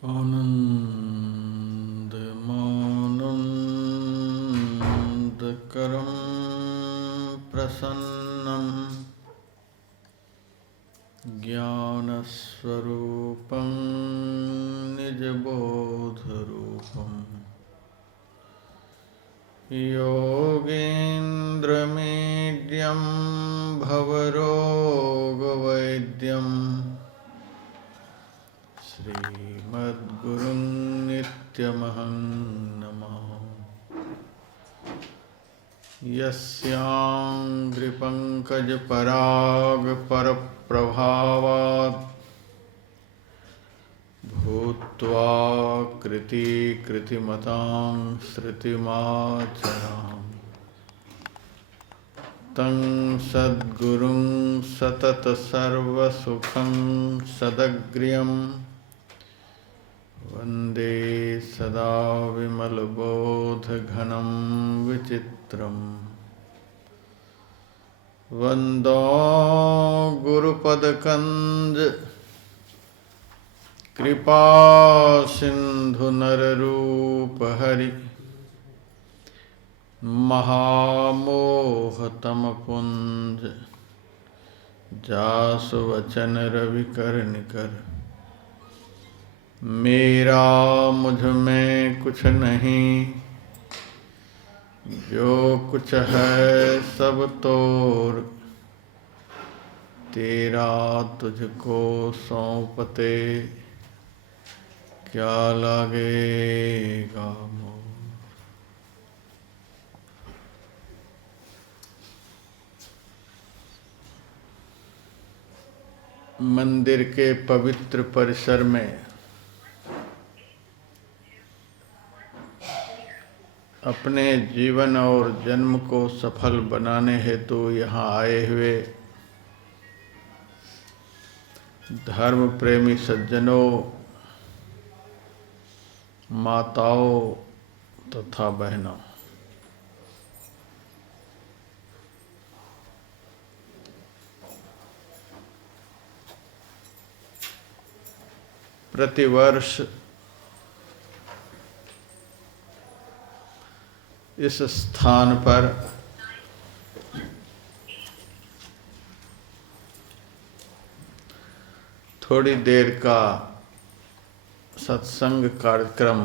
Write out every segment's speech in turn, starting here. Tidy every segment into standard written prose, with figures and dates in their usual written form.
आनन्दमानन्दकरं प्रसन्नं ज्ञानस्वरूपं निजबोधरूपं योगीन्द्रमीड्यं भवरोगवैद्यं श्रीमद्गुरुं नित्यमहं नमामि। यस्याङ्घ्रिपङ्कजपरागपरप्रभावात् भूत्वा कृतिकृतिमतां श्रुतिमाचरामि तं सद्गुरुं सततसर्वसुखं सदग्र्यं वन्दे सदा विमलबोधघनं विचित्रम् वन्दो गुरुपदकञ्ज कृपासिन्धुनररूपहरि महामोहतमपुञ्ज जासुवचनरविकर्णिकर। मेरा मुझ में कुछ नहीं, जो कुछ है सब तोर, तेरा तुझको सौंपते क्या लागेगा मोर। मंदिर के पवित्र परिसर में अपने जीवन और जन्म को सफल बनाने हेतु यहाँ आए हुए धर्म प्रेमी सज्जनों, माताओं तथा बहनों, प्रतिवर्ष इस स्थान पर थोड़ी देर का सत्संग कार्यक्रम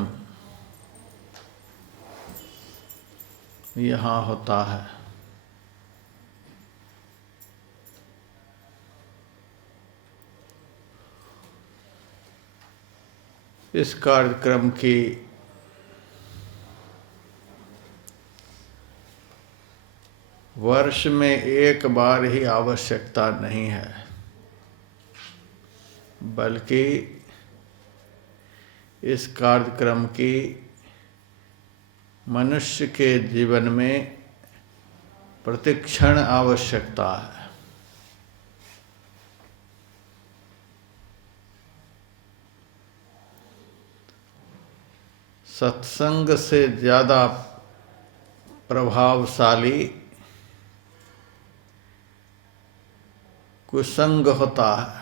यहाँ होता है। इस कार्यक्रम की वर्ष में एक बार ही आवश्यकता नहीं है, बल्कि इस कार्यक्रम की मनुष्य के जीवन में प्रतिक्षण आवश्यकता है। सत्संग से ज़्यादा प्रभावशाली कुसंग होता है।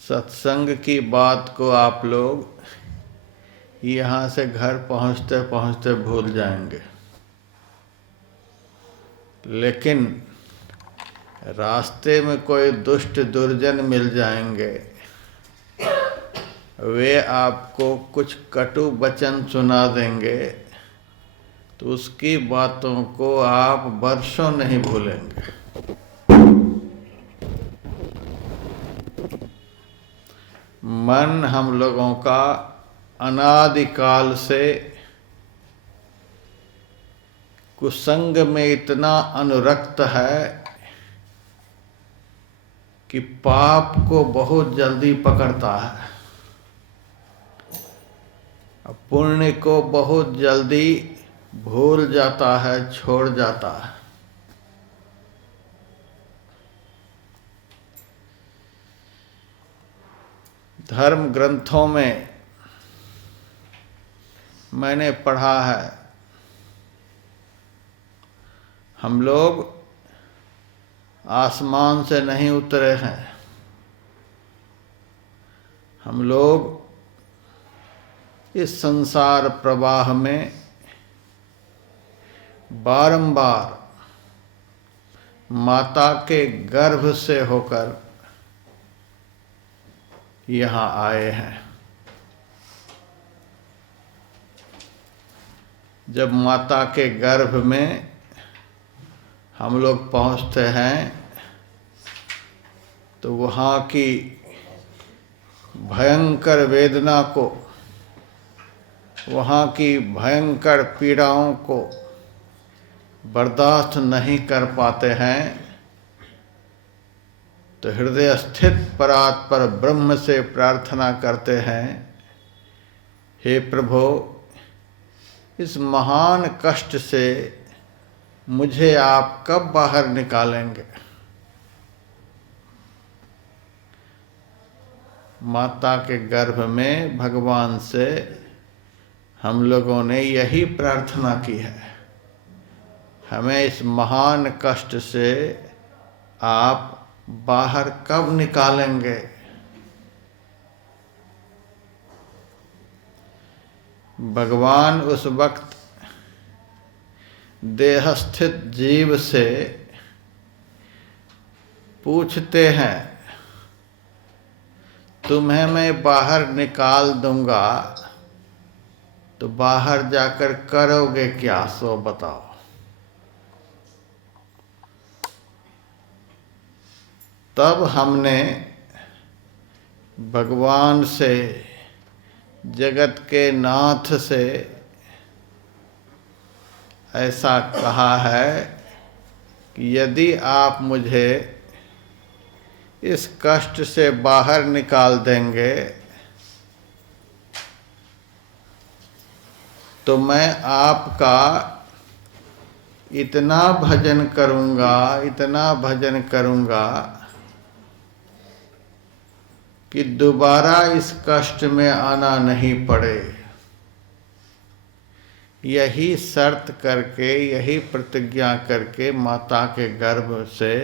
सत्संग की बात को आप लोग यहाँ से घर पहुँचते पहुँचते भूल जाएंगे, लेकिन रास्ते में कोई दुष्ट दुर्जन मिल जाएंगे, वे आपको कुछ कटु वचन सुना देंगे, तो उसकी बातों को आप वर्षों नहीं भूलेंगे। मन हम लोगों का अनादिकाल से कुसंग में इतना अनुरक्त है कि पाप को बहुत जल्दी पकड़ता है, पुण्य को बहुत जल्दी भूल जाता है, छोड़ जाता है। धर्म ग्रंथों में मैंने पढ़ा है, हम लोग आसमान से नहीं उतरे हैं, हम लोग इस संसार प्रवाह में बारंबार माता के गर्भ से होकर यहाँ आए हैं। जब माता के गर्भ में हम लोग पहुँचते हैं तो वहाँ की भयंकर वेदना को, वहाँ की भयंकर पीड़ाओं को बर्दाश्त नहीं कर पाते हैं, तो हृदय स्थित परात्पर ब्रह्म से प्रार्थना करते हैं, हे प्रभु, इस महान कष्ट से मुझे आप कब बाहर निकालेंगे। माता के गर्भ में भगवान से हम लोगों ने यही प्रार्थना की है, हमें इस महान कष्ट से आप बाहर कब निकालेंगे। भगवान उस वक्त देहस्थित जीव से पूछते हैं, तुम्हें मैं बाहर निकाल दूंगा तो बाहर जाकर करोगे क्या, सो बताओ। तब हमने भगवान से, जगत के नाथ से ऐसा कहा है कि यदि आप मुझे इस कष्ट से बाहर निकाल देंगे तो मैं आपका इतना भजन करूँगा, इतना भजन करूँगा कि दोबारा इस कष्ट में आना नहीं पड़े। यही शर्त करके, यही प्रतिज्ञा करके माता के गर्भ से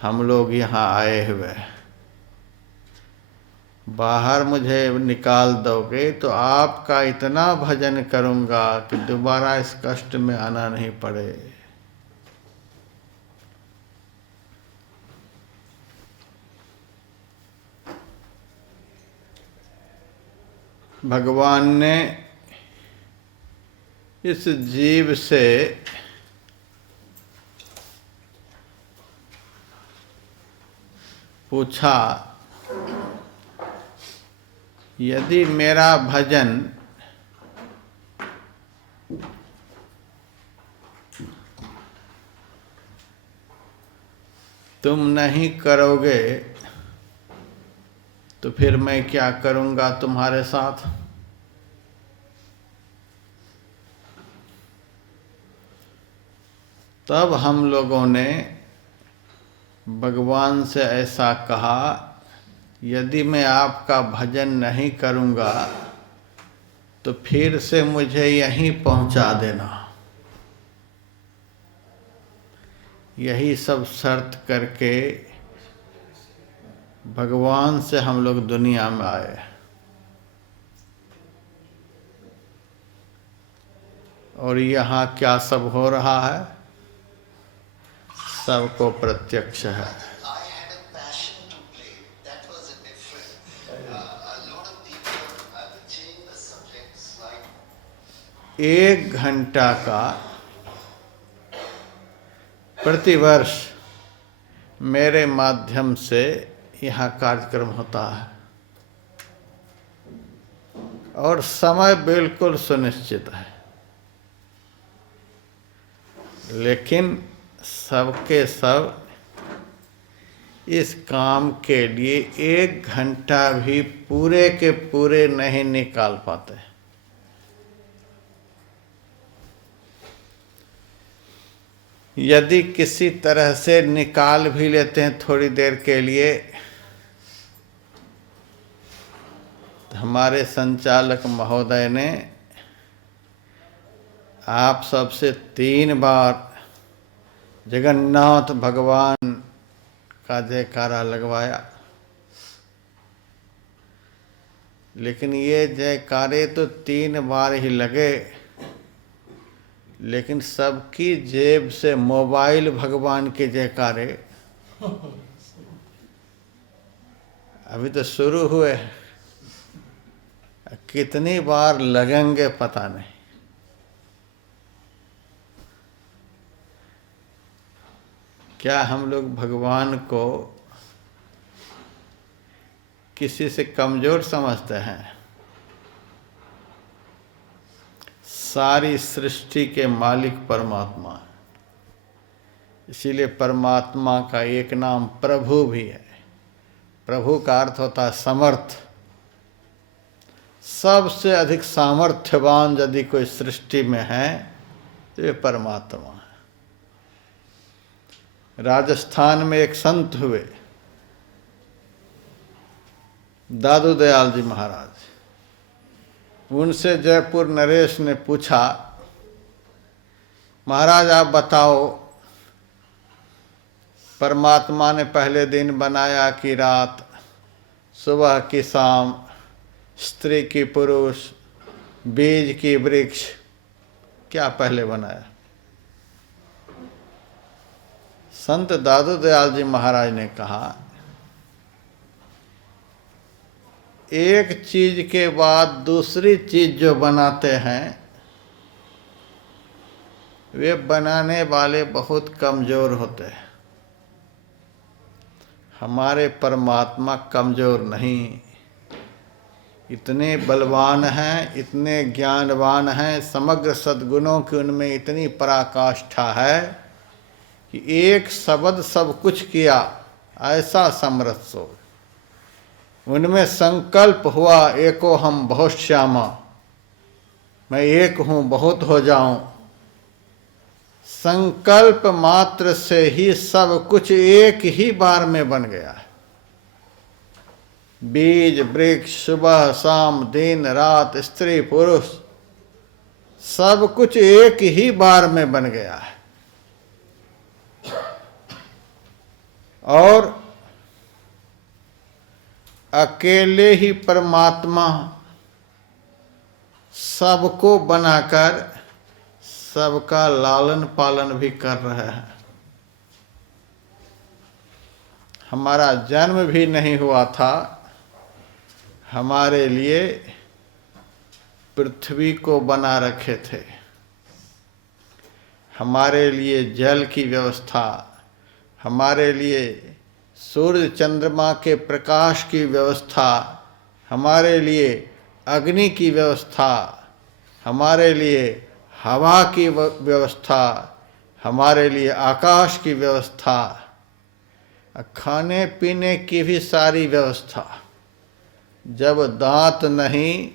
हम लोग यहाँ आए हुए। बाहर मुझे निकाल दोगे तो आपका इतना भजन करूँगा कि दोबारा इस कष्ट में आना नहीं पड़े। भगवान ने इस जीव से पूछा, यदि मेरा भजन तुम नहीं करोगे तो फिर मैं क्या करूँगा तुम्हारे साथ। तब हम लोगों ने भगवान से ऐसा कहा, यदि मैं आपका भजन नहीं करूँगा तो फिर से मुझे यहीं पहुँचा देना। यही सब शर्त करके भगवान से हम लोग दुनिया में आए। और यहाँ क्या सब हो रहा है, सबको प्रत्यक्ष है। एक घंटा का प्रतिवर्ष मेरे माध्यम से यहाँ कार्यक्रम होता है और समय बिल्कुल सुनिश्चित है, लेकिन सबके सब इस काम के लिए एक घंटा भी पूरे के पूरे नहीं निकाल पाते। यदि किसी तरह से निकाल भी लेते हैं थोड़ी देर के लिए, तो हमारे संचालक महोदय ने आप सबसे 3 बार जगन्नाथ भगवान का जयकारा लगवाया। लेकिन ये जयकारे तो 3 बार ही लगे, लेकिन सबकी जेब से मोबाइल भगवान के जयकारे अभी तो शुरू हुए, कितनी बार लगेंगे पता नहीं। क्या हम लोग भगवान को किसी से कमजोर समझते हैं? सारी सृष्टि के मालिक परमात्मा है, इसीलिए परमात्मा का एक नाम प्रभु भी है। प्रभु का अर्थ होता है समर्थ। सबसे अधिक सामर्थ्यवान यदि कोई सृष्टि में है तो ये परमात्मा है। राजस्थान में एक संत हुए, दादू दयाल जी महाराज। उनसे जयपुर नरेश ने पूछा, महाराज आप बताओ, परमात्मा ने पहले दिन बनाया कि रात, सुबह की शाम, स्त्री की पुरुष, बीज की वृक्ष, क्या पहले बनाया? संत दादू दयाल जी महाराज ने कहा, एक चीज के बाद दूसरी चीज जो बनाते हैं वे बनाने वाले बहुत कमजोर होते हैं। हमारे परमात्मा कमजोर नहीं, इतने बलवान हैं, इतने ज्ञानवान हैं, समग्र सद्गुणों की उनमें इतनी पराकाष्ठा है कि एक शब्द सब कुछ किया, ऐसा समर्थ सो। उनमें संकल्प हुआ, एको हम बहुत श्यामा, मैं एक हूँ बहुत हो जाऊं। संकल्प मात्र से ही सब कुछ एक ही बार में बन गया है। बीज वृक्ष, सुबह शाम, दिन रात, स्त्री पुरुष, सब कुछ एक ही बार में बन गया है। और अकेले ही परमात्मा सबको बनाकर सबका लालन पालन भी कर रहे हैं। हमारा जन्म भी नहीं हुआ था, हमारे लिए पृथ्वी को बना रखे थे, हमारे लिए जल की व्यवस्था, हमारे लिए सूर्य चंद्रमा के प्रकाश की व्यवस्था, हमारे लिए अग्नि की व्यवस्था, हमारे लिए हवा की व्यवस्था, हमारे लिए आकाश की व्यवस्था, खाने पीने की भी सारी व्यवस्था। जब दांत नहीं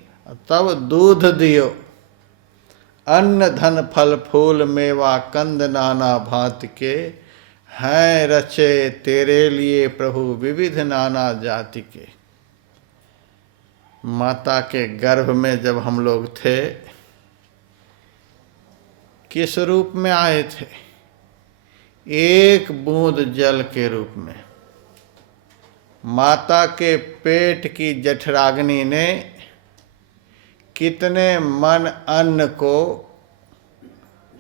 तब दूध दियो, अन्न धन फल फूल मेवा कंद नाना भांति के, हैं रचे तेरे लिए प्रभु विविध नाना जाति के। माता के गर्भ में जब हम लोग थे, किस रूप में आए थे? एक बूंद जल के रूप में। माता के पेट की जठराग्नि ने कितने मन अन्न को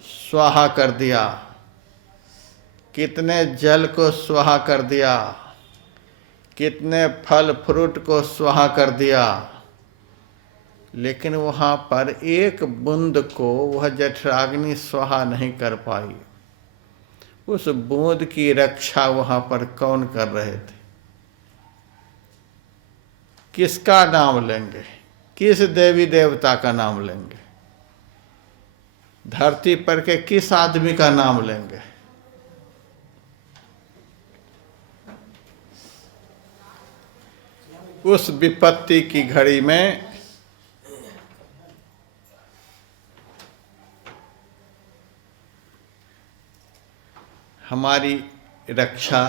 स्वाहा कर दिया, कितने जल को स्वाहा कर दिया, कितने फल फ्रूट को स्वाहा कर दिया, लेकिन वहाँ पर एक बूंद को वह जठराग्नि स्वाहा नहीं कर पाई। उस बूंद की रक्षा वहाँ पर कौन कर रहे थे? किसका नाम लेंगे? किस देवी देवता का नाम लेंगे? धरती पर के किस आदमी का नाम लेंगे? उस विपत्ति की घड़ी में हमारी रक्षा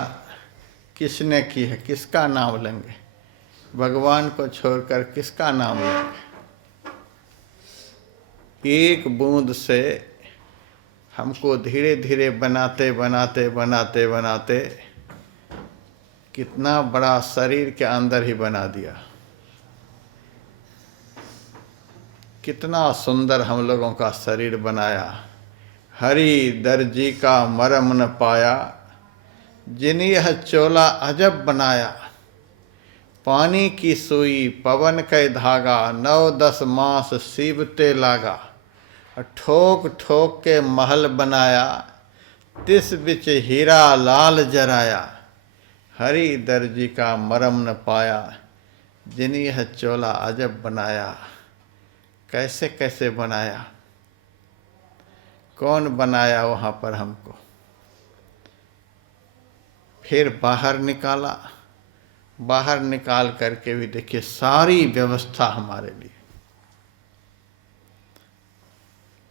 किसने की है? किसका नाम लेंगे? भगवान को छोड़कर किसका नाम लेंगे? एक बूंद से हमको धीरे धीरे बनाते बनाते बनाते बनाते कितना बड़ा शरीर के अंदर ही बना दिया। कितना सुंदर हम लोगों का शरीर बनाया। हरि दर्जी का मरम न पाया, जिन यह चोला अजब बनाया। पानी की सुई पवन कै धागा, 9-10 मास सीबते लागा। ठोक ठोक के महल बनाया, तिस बिच हीरा लाल जराया। हरि दर्जी का मरम न पाया, जिन यह चोला अजब बनाया। कैसे कैसे बनाया, कौन बनाया वहाँ पर हमको। फिर बाहर निकाला, बाहर निकाल करके भी देखिए सारी व्यवस्था हमारे लिए।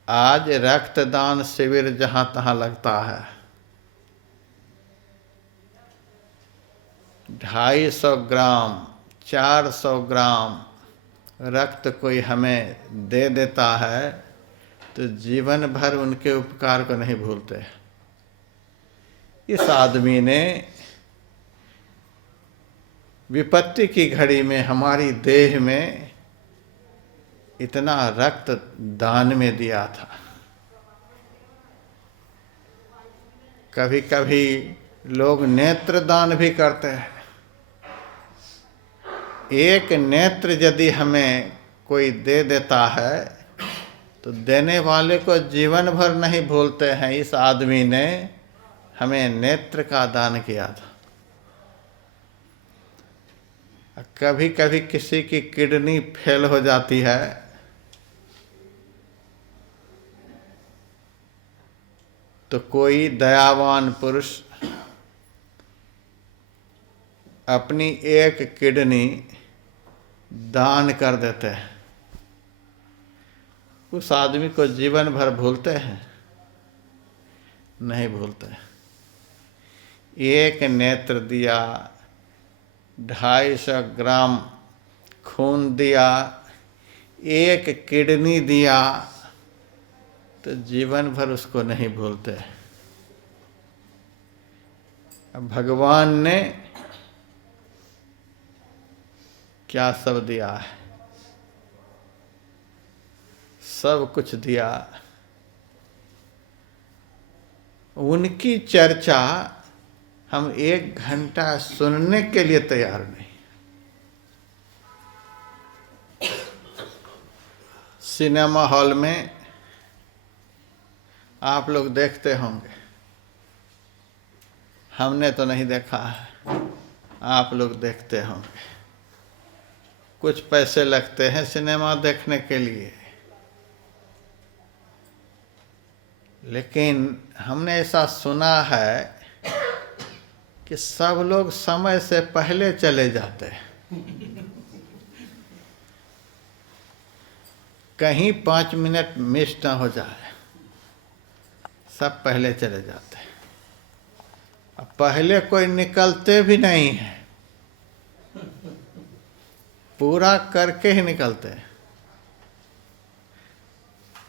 आज रक्तदान शिविर जहाँ तहाँ लगता है, 250 ग्राम 400 ग्राम रक्त कोई हमें दे देता है तो जीवन भर उनके उपकार को नहीं भूलते। इस आदमी ने विपत्ति की घड़ी में हमारी देह में इतना रक्त दान में दिया था। कभी कभी लोग नेत्र दान भी करते हैं। एक नेत्र यदि हमें कोई दे देता है तो देने वाले को जीवन भर नहीं भूलते हैं। इस आदमी ने हमें नेत्र का दान किया था। कभी कभी किसी की किडनी फेल हो जाती है तो कोई दयावान पुरुष अपनी एक किडनी दान कर देते हैं। उस आदमी को जीवन भर भूलते हैं? नहीं भूलते। एक नेत्र दिया, 250 ग्राम खून दिया, एक किडनी दिया, तो जीवन भर उसको नहीं भूलते। अब भगवान ने क्या सब दिया है, सब कुछ दिया। उनकी चर्चा हम 1 घंटा सुनने के लिए तैयार नहीं। सिनेमा हॉल में आप लोग देखते होंगे, हमने तो नहीं देखा है, आप लोग देखते होंगे। कुछ पैसे लगते हैं सिनेमा देखने के लिए, लेकिन हमने ऐसा सुना है कि सब लोग समय से पहले चले जाते हैं। कहीं 5 मिनट मिस ना हो जाए, सब पहले चले जाते हैं। अब पहले कोई निकलते भी नहीं है, पूरा करके ही निकलते हैं।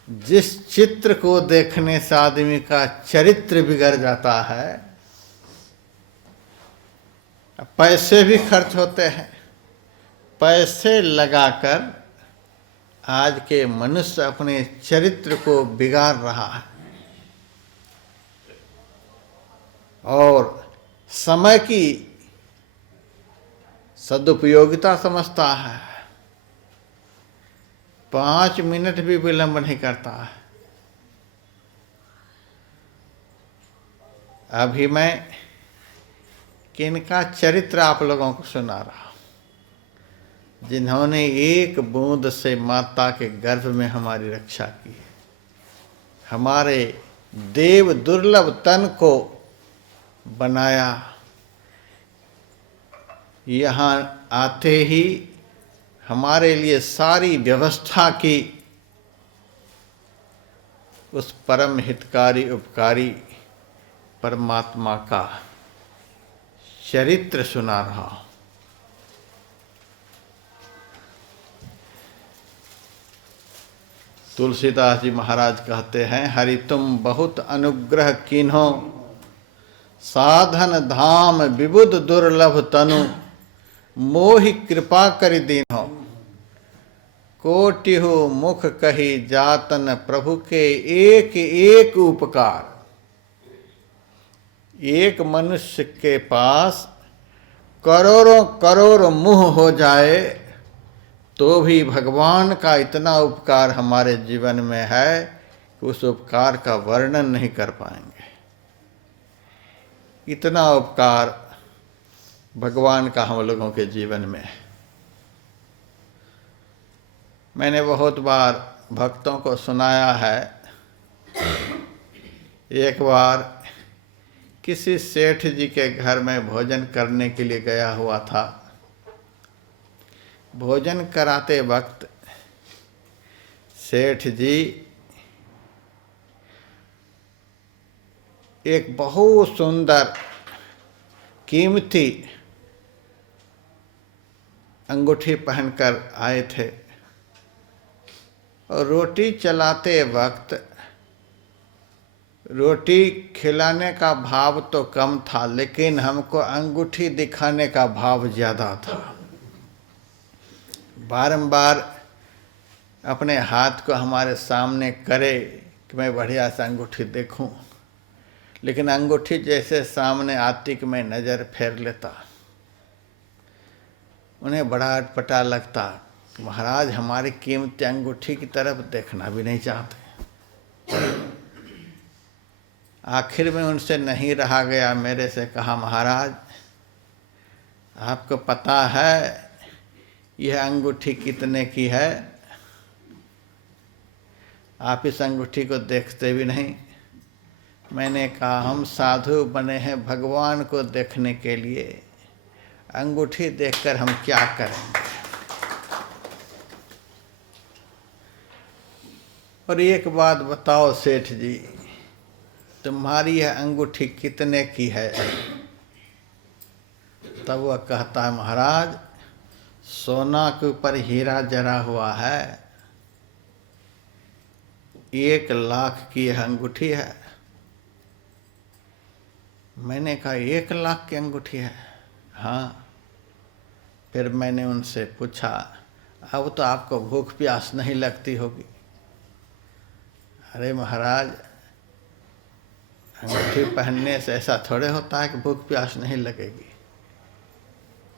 जिस चित्र को देखने से आदमी का चरित्र बिगड़ जाता है, पैसे भी खर्च होते हैं। पैसे लगाकर आज के मनुष्य अपने चरित्र को बिगाड़ रहा है और समय की सदुपयोगिता समझता है। 5 मिनट भी विलंब नहीं करता है। अभी मैं किनका चरित्र आप लोगों को सुना रहा हूं, जिन्होंने एक बूंद से माता के गर्भ में हमारी रक्षा की है। हमारे देव दुर्लभ तन को बनाया, यहाँ आते ही हमारे लिए सारी व्यवस्था की। उस परम हितकारी उपकारी परमात्मा का चरित्र सुना रहा हूं। तुलसीदास जी महाराज कहते हैं, हरि तुम बहुत अनुग्रह कीन्हो, साधन धाम विबुध दुर्लभ तनु, मोहि कृपा करि दीन्हो। कोटिहु मुख कही जातन प्रभु के एक एक उपकार। एक मनुष्य के पास करोड़ों करोड़ मुंह हो जाए तो भी भगवान का इतना उपकार हमारे जीवन में है कि उस उपकार का वर्णन नहीं कर पाएंगे। इतना उपकार भगवान का हम लोगों के जीवन में है। मैंने बहुत बार भक्तों को सुनाया है। एक बार किसी सेठ जी के घर में भोजन करने के लिए गया हुआ था। भोजन कराते वक्त सेठ जी एक बहुत सुंदर कीमती अंगूठी पहनकर आए थे और रोटी चलाते वक्त रोटी खिलाने का भाव तो कम था, लेकिन हमको अंगूठी दिखाने का भाव ज़्यादा था। बारंबार अपने हाथ को हमारे सामने करे कि मैं बढ़िया सा अंगूठी देखूं, लेकिन अंगूठी जैसे सामने आती कि मैं नज़र फेर लेता। उन्हें बड़ा अटपटा लगता, महाराज हमारी कीमती अंगूठी की तरफ देखना भी नहीं चाहते। आखिर में उनसे नहीं रहा गया, मेरे से कहा, महाराज आपको पता है यह अंगूठी कितने की है? आप इस अंगूठी को देखते भी नहीं। मैंने कहा, हम साधु बने हैं भगवान को देखने के लिए, अंगूठी देखकर हम क्या करेंगे? और एक बात बताओ सेठ जी, तुम्हारी यह अंगूठी कितने की है? तब वह कहता है, महाराज सोना के ऊपर हीरा जड़ा हुआ है, 1 लाख की यह अंगूठी है। मैंने कहा, 1 लाख की अंगूठी है? हाँ। फिर मैंने उनसे पूछा, अब तो आपको भूख प्यास नहीं लगती होगी? अरे महाराज अंगूठी पहनने से ऐसा थोड़े होता है कि भूख प्यास नहीं लगेगी।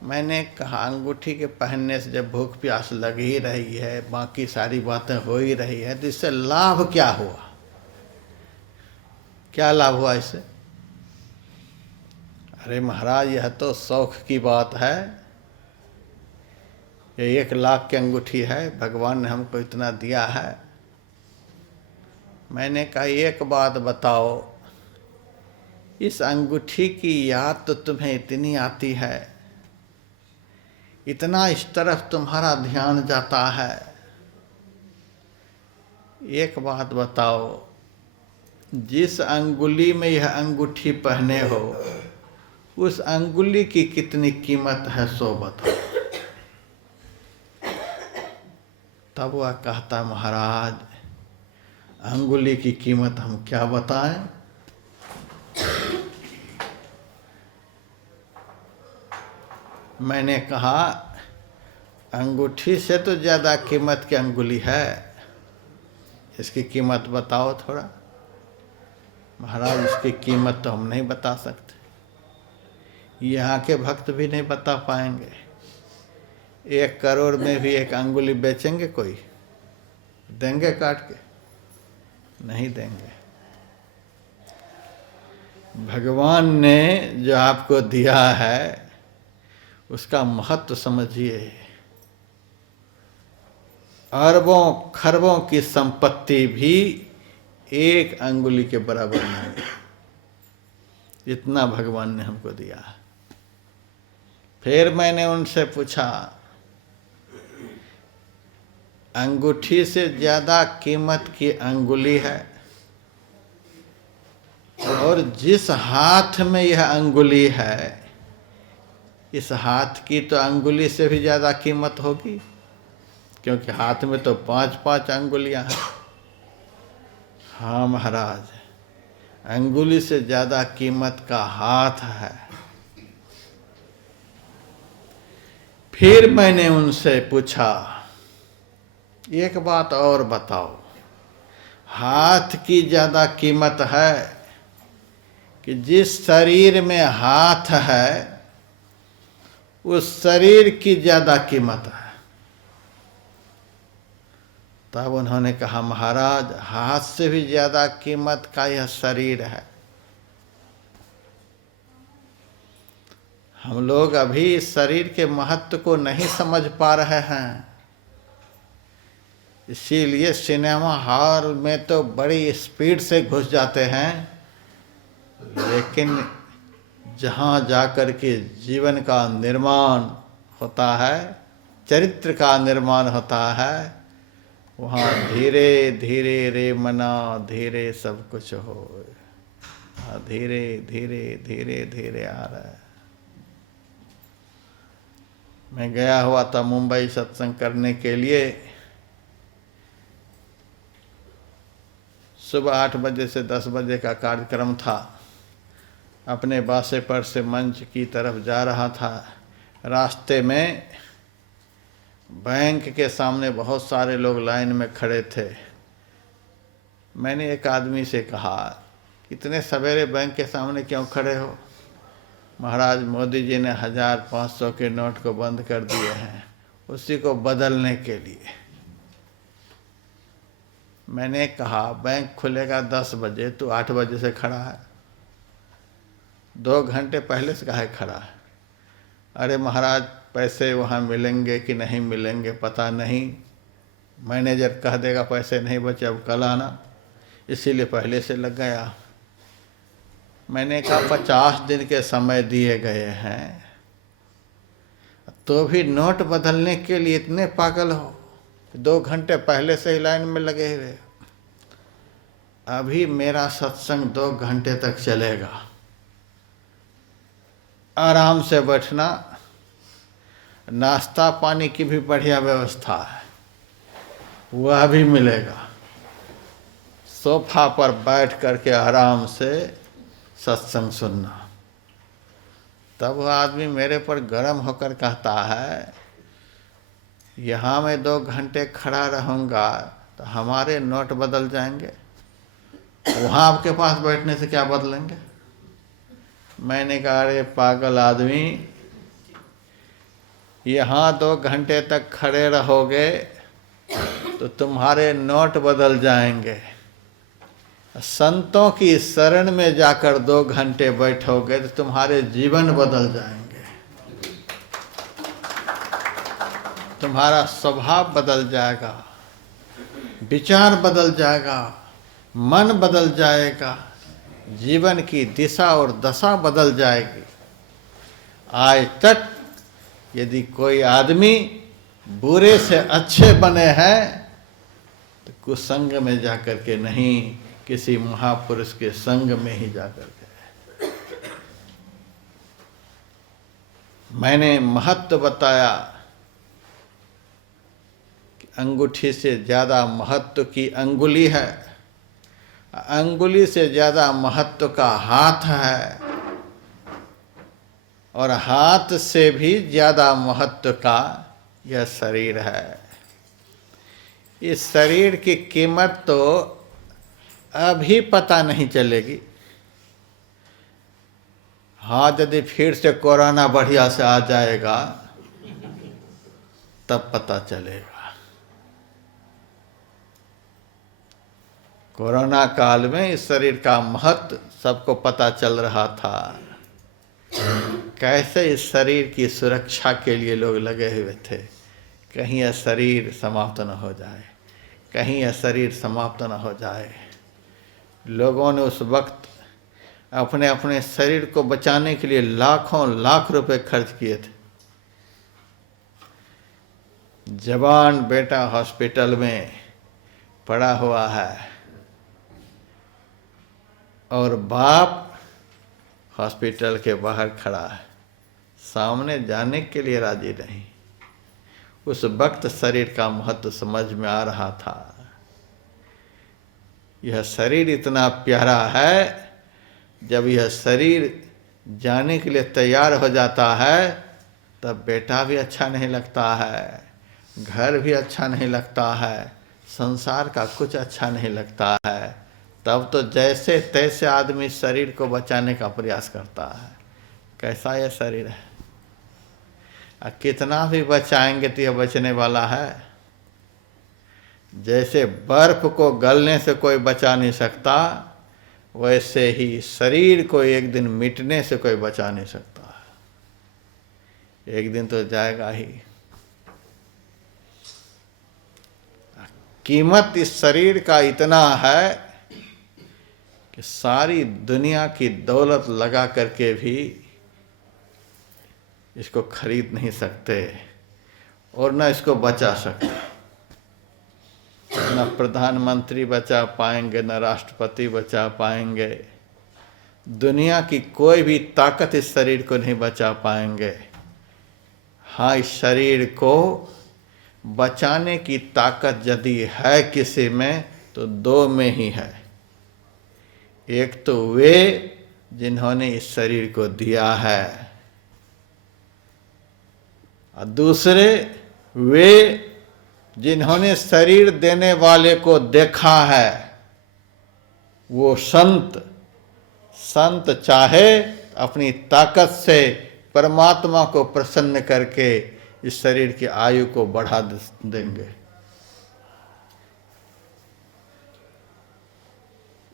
मैंने कहा, अंगूठी के पहनने से जब भूख प्यास लग ही रही है, बाकी सारी बातें हो ही रही है, तो इससे लाभ क्या हुआ? क्या लाभ हुआ इससे? अरे महाराज यह तो शौक की बात है। ये 1 लाख की अंगूठी है, भगवान ने हमको इतना दिया है। मैंने कहा, एक बात बताओ, इस अंगूठी की याद तो तुम्हें इतनी आती है, इतना इस तरफ तुम्हारा ध्यान जाता है, एक बात बताओ, जिस अंगुली में यह अंगूठी पहने हो उस अंगुली की कितनी कीमत है, सो बताओ। तब वह कहता, महाराज अंगुली की कीमत हम क्या बताएं? मैंने कहा, अंगूठी से तो ज़्यादा कीमत की अंगुली है, इसकी कीमत बताओ थोड़ा। महाराज इसकी कीमत तो हम नहीं बता सकते, यहाँ के भक्त भी नहीं बता पाएंगे। 1 करोड़ में भी 1 अंगुली बेचेंगे कोई? देंगे काट के? नहीं देंगे। भगवान ने जो आपको दिया है उसका महत्व समझिए। अरबों खरबों की संपत्ति भी 1 अंगुली के बराबर नहीं, इतना भगवान ने हमको दिया। फिर मैंने उनसे पूछा, अंगूठी से ज़्यादा कीमत की अंगुली है, और जिस हाथ में यह अंगुली है, इस हाथ की तो अंगुली से भी ज़्यादा कीमत होगी, क्योंकि हाथ में तो 5-5 अंगुलियां हैं। हाँ महाराज, अंगुली से ज़्यादा कीमत का हाथ है। फिर मैंने उनसे पूछा, एक बात और बताओ, हाथ की ज़्यादा कीमत है कि जिस शरीर में हाथ है उस शरीर की ज़्यादा कीमत है? तब उन्होंने कहा, महाराज, हाथ से भी ज़्यादा कीमत का यह शरीर है। हम लोग अभी इस शरीर के महत्व को नहीं समझ पा रहे हैं, इसीलिए सिनेमा हॉल में तो बड़ी स्पीड से घुस जाते हैं, लेकिन जहाँ जाकर के जीवन का निर्माण होता है, चरित्र का निर्माण होता है, वहाँ धीरे धीरे रे मना धीरे सब कुछ हो, धीरे धीरे धीरे धीरे आ रहा है। मैं गया हुआ था मुंबई सत्संग करने के लिए। सुबह 8 बजे से 10 बजे का कार्यक्रम था। अपने बासे पर से मंच की तरफ जा रहा था। रास्ते में बैंक के सामने बहुत सारे लोग लाइन में खड़े थे। मैंने एक आदमी से कहा, इतने सवेरे बैंक के सामने क्यों खड़े हो? महाराज, मोदी जी ने 1000-500 के नोट को बंद कर दिए हैं, उसी को बदलने के लिए। मैंने कहा, बैंक खुलेगा 10 बजे, तू 8 बजे से खड़ा है, 2 घंटे पहले से काहे खड़ा है? अरे महाराज, पैसे वहाँ मिलेंगे कि नहीं मिलेंगे पता नहीं, मैनेजर कह देगा पैसे नहीं बचे, अब कल आना, इसीलिए पहले से लग गया। मैंने कहा 50 दिन के समय दिए गए हैं, तो भी नोट बदलने के लिए इतने पागल हो? 2 घंटे पहले से ही लाइन में लगे हुए। अभी मेरा सत्संग 2 घंटे तक चलेगा, आराम से बैठना, नाश्ता पानी की भी बढ़िया व्यवस्था है, वह भी मिलेगा। सोफा पर बैठ करके आराम से सत्संग सुनना। तब वह आदमी मेरे पर गर्म होकर कहता है, यहाँ मैं 2 घंटे खड़ा रहूँगा तो हमारे नोट बदल जाएंगे, वहाँ आपके पास बैठने से क्या बदलेंगे? मैंने कहा, अरे पागल आदमी, यहाँ 2 घंटे तक खड़े रहोगे तो तुम्हारे नोट बदल जाएंगे, संतों की शरण में जाकर 2 घंटे बैठोगे तो तुम्हारे जीवन बदल जाएंगे, तुम्हारा स्वभाव बदल जाएगा, विचार बदल जाएगा, मन बदल जाएगा, जीवन की दिशा और दशा बदल जाएगी। आज तक यदि कोई आदमी बुरे से अच्छे बने हैं तो कुसंग में जाकर के नहीं, किसी महापुरुष के संग में ही जाकर के। मैंने महत्व बताया कि अंगूठी से ज़्यादा महत्व की अंगुली है, अंगुली से ज़्यादा महत्व का हाथ है, और हाथ से भी ज़्यादा महत्व का यह शरीर है। इस शरीर की कीमत तो अभी पता नहीं चलेगी। हाँ, यदि फिर से कोरोना बढ़िया से आ जाएगा तब पता चलेगा। कोरोना काल में इस शरीर का महत्व सबको पता चल रहा था, कैसे इस शरीर की सुरक्षा के लिए लोग लगे हुए थे, कहीं यह शरीर समाप्त न हो जाए, कहीं यह शरीर समाप्त न हो जाए। लोगों ने उस वक्त अपने अपने शरीर को बचाने के लिए लाखों लाख रुपए खर्च किए थे। जवान बेटा हॉस्पिटल में पड़ा हुआ है और बाप हॉस्पिटल के बाहर खड़ा है, सामने जाने के लिए राजी नहीं। उस वक्त शरीर का महत्व समझ में आ रहा था। यह शरीर इतना प्यारा है, जब यह शरीर जाने के लिए तैयार हो जाता है तब बेटा भी अच्छा नहीं लगता है, घर भी अच्छा नहीं लगता है, संसार का कुछ अच्छा नहीं लगता है, तब तो जैसे तैसे आदमी शरीर को बचाने का प्रयास करता है। कैसा यह शरीर है, कितना भी बचाएंगे तो यह बचने वाला है। जैसे बर्फ को गलने से कोई बचा नहीं सकता, वैसे ही शरीर को एक दिन मिटने से कोई बचा नहीं सकता। एक दिन तो जाएगा ही। कीमत इस शरीर का इतना है कि सारी दुनिया की दौलत लगा करके भी इसको खरीद नहीं सकते और न इसको बचा सकते। न प्रधानमंत्री बचा पाएंगे, न राष्ट्रपति बचा पाएंगे। दुनिया की कोई भी ताकत इस शरीर को नहीं बचा पाएंगे। हाँ, इस शरीर को बचाने की ताकत यदि है किसी में तो दो में ही है। एक तो वे जिन्होंने इस शरीर को दिया है, और दूसरे वे जिन्होंने शरीर देने वाले को देखा है। वो संत चाहे अपनी ताकत से परमात्मा को प्रसन्न करके इस शरीर की आयु को बढ़ा देंगे।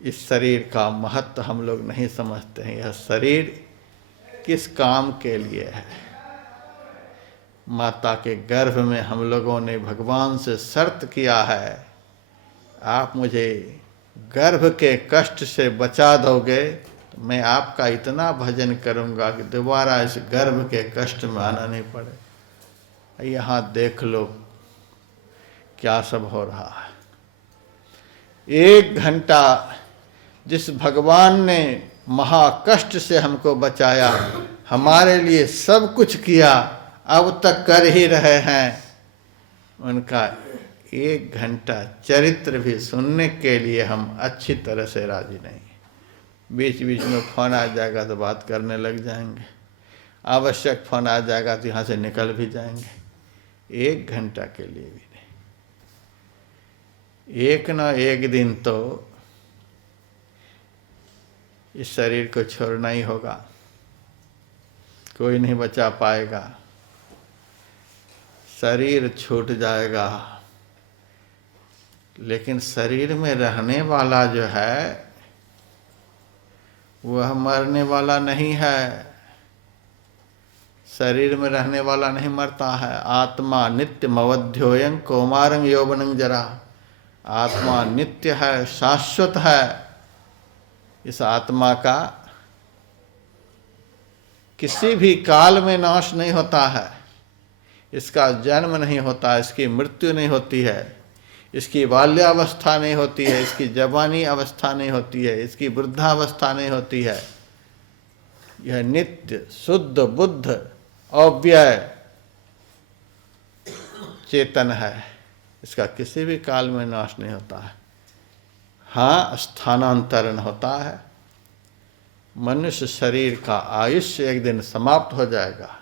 इस शरीर का महत्व हम लोग नहीं समझते हैं। यह शरीर किस काम के लिए है। माता के गर्भ में हम लोगों ने भगवान से शर्त किया है, आप मुझे गर्भ के कष्ट से बचा दोगे तो मैं आपका इतना भजन करूंगा कि दोबारा इस गर्भ के कष्ट में आना नहीं पड़े। यहाँ देख लो क्या सब हो रहा है। 1 घंटा जिस भगवान ने महाकष्ट से हमको बचाया, हमारे लिए सब कुछ किया, अब तक कर ही रहे हैं, उनका 1 घंटा चरित्र भी सुनने के लिए हम अच्छी तरह से राजी नहीं। बीच बीच में फोन आ जाएगा तो बात करने लग जाएंगे, आवश्यक फोन आ जाएगा तो यहाँ से निकल भी जाएंगे। 1 घंटा के लिए भी नहीं। एक न एक दिन तो इस शरीर को छोड़ना ही होगा, कोई नहीं बचा पाएगा। शरीर छूट जाएगा, लेकिन शरीर में रहने वाला जो है वह मरने वाला नहीं है। शरीर में रहने वाला नहीं मरता है। आत्मा नित्यम अवध्योयं कौमारं यौवनं जरा। आत्मा नित्य है, शाश्वत है। इस आत्मा का किसी भी काल में नाश नहीं होता है। इसका जन्म नहीं होता, इसकी मृत्यु नहीं होती है, इसकी बाल्यावस्था नहीं होती है, इसकी जवानी अवस्था नहीं होती है, इसकी वृद्धावस्था नहीं होती है। यह नित्य शुद्ध बुद्ध अव्यय चेतन है। इसका किसी भी काल में नाश नहीं होता है। हाँ, स्थानांतरण होता है। मनुष्य शरीर का आयुष्य एक दिन समाप्त हो जाएगा,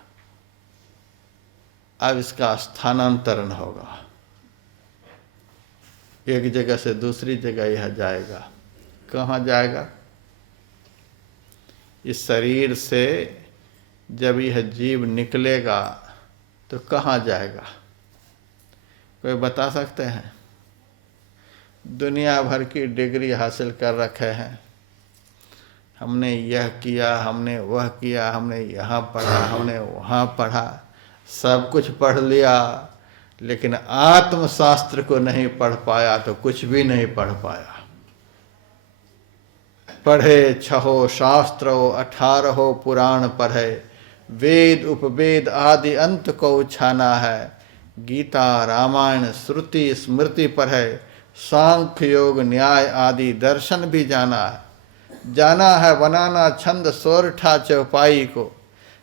अब इसका स्थानांतरण होगा। एक जगह से दूसरी जगह यह जाएगा। कहाँ जाएगा? इस शरीर से जब यह जीव निकलेगा तो कहाँ जाएगा? कोई बता सकते हैं? दुनिया भर की डिग्री हासिल कर रखे हैं, हमने यह किया, हमने वह किया, हमने यहाँ पढ़ा, हमने वहाँ पढ़ा, सब कुछ पढ़ लिया, लेकिन आत्मशास्त्र को नहीं पढ़ पाया तो कुछ भी नहीं पढ़ पाया। पढ़े 6 शास्त्रों 18 पुराण पढ़े, वेद उपवेद आदि अंत को छाना है। गीता रामायण श्रुति स्मृति पढ़े, सांख्य योग न्याय आदि दर्शन भी जाना है। जाना है बनाना छंद सोरठा चौपाई को,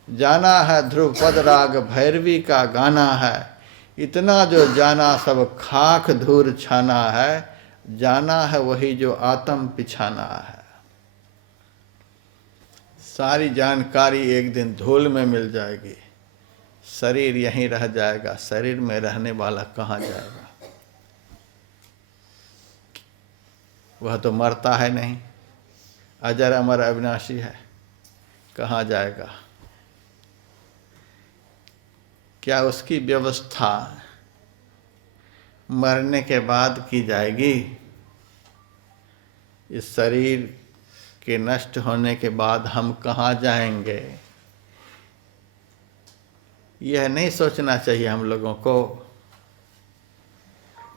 जाना है ध्रुवपद राग भैरवी का गाना है। इतना जो जाना सब खाक धूर छाना है, जाना है वही जो आत्म पिछाना है। सारी जानकारी एक दिन धूल में मिल जाएगी, शरीर यहीं रह जाएगा, शरीर में रहने वाला कहाँ जाएगा? वह तो मरता है नहीं, अजर अमर अविनाशी है, कहाँ जाएगा? क्या उसकी व्यवस्था मरने के बाद की जाएगी? इस शरीर के नष्ट होने के बाद हम कहाँ जाएंगे? यह नहीं सोचना चाहिए हम लोगों को।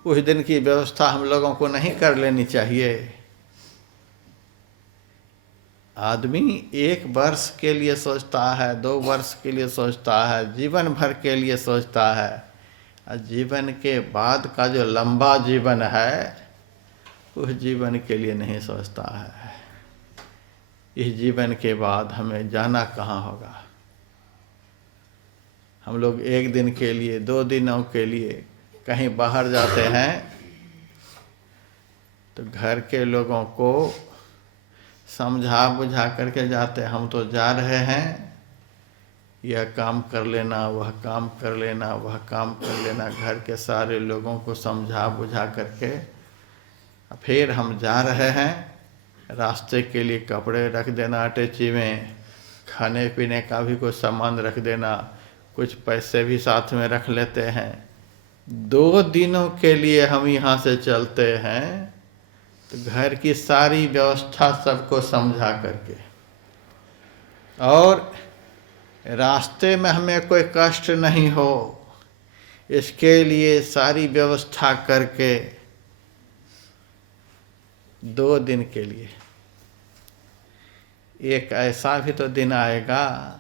उस दिन की व्यवस्था हम लोगों को नहीं कर लेनी चाहिए। आदमी 1 वर्ष के लिए सोचता है, 2 वर्ष के लिए सोचता है, जीवन भर के लिए सोचता है, और जीवन के बाद का जो लंबा जीवन है उस जीवन के लिए नहीं सोचता है। इस जीवन के बाद हमें जाना कहाँ होगा? हम लोग 1 दिन के लिए, 2 दिनों के लिए कहीं बाहर जाते हैं तो घर के लोगों को समझा बुझा करके जाते हैं, हम तो जा रहे हैं, यह काम कर लेना, वह काम कर लेना, वह काम कर लेना। घर के सारे लोगों को समझा बुझा करके फिर हम जा रहे हैं। रास्ते के लिए कपड़े रख देना अटैची में, खाने पीने का भी कुछ सामान रख देना, कुछ पैसे भी साथ में रख लेते हैं। 2 दिनों के लिए हम यहाँ से चलते हैं तो घर की सारी व्यवस्था सबको समझा करके, और रास्ते में हमें कोई कष्ट नहीं हो इसके लिए सारी व्यवस्था करके 2 दिन के लिए। एक ऐसा भी तो दिन आएगा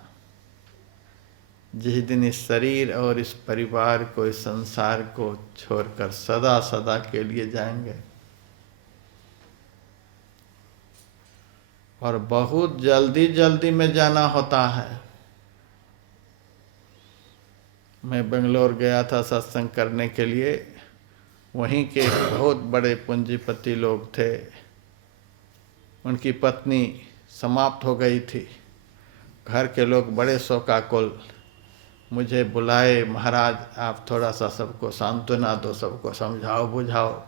जिस दिन इस शरीर और इस परिवार को, इस संसार को छोड़कर सदा सदा के लिए जाएंगे, और बहुत जल्दी जल्दी में जाना होता है। मैं बेंगलोर गया था सत्संग करने के लिए। वहीं के बहुत बड़े पूंजीपति लोग थे, उनकी पत्नी समाप्त हो गई थी। घर के लोग बड़े शोकाकुल मुझे बुलाए, महाराज आप थोड़ा सा सबको सांत्वना दो, सबको समझाओ बुझाओ।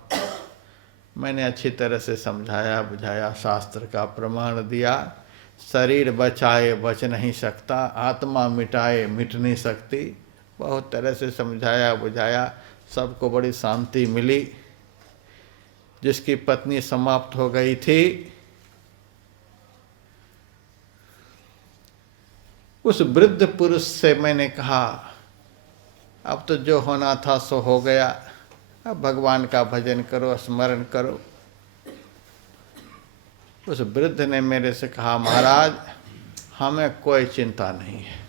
मैंने अच्छी तरह से समझाया बुझाया, शास्त्र का प्रमाण दिया। शरीर बचाए बच नहीं सकता, आत्मा मिटाए मिट नहीं सकती। बहुत तरह से समझाया बुझाया, सबको बड़ी शांति मिली। जिसकी पत्नी समाप्त हो गई थी उस वृद्ध पुरुष से मैंने कहा, अब तो जो होना था सो हो गया, अब भगवान का भजन करो, स्मरण करो। उस वृद्ध ने मेरे से कहा, महाराज हमें कोई चिंता नहीं है,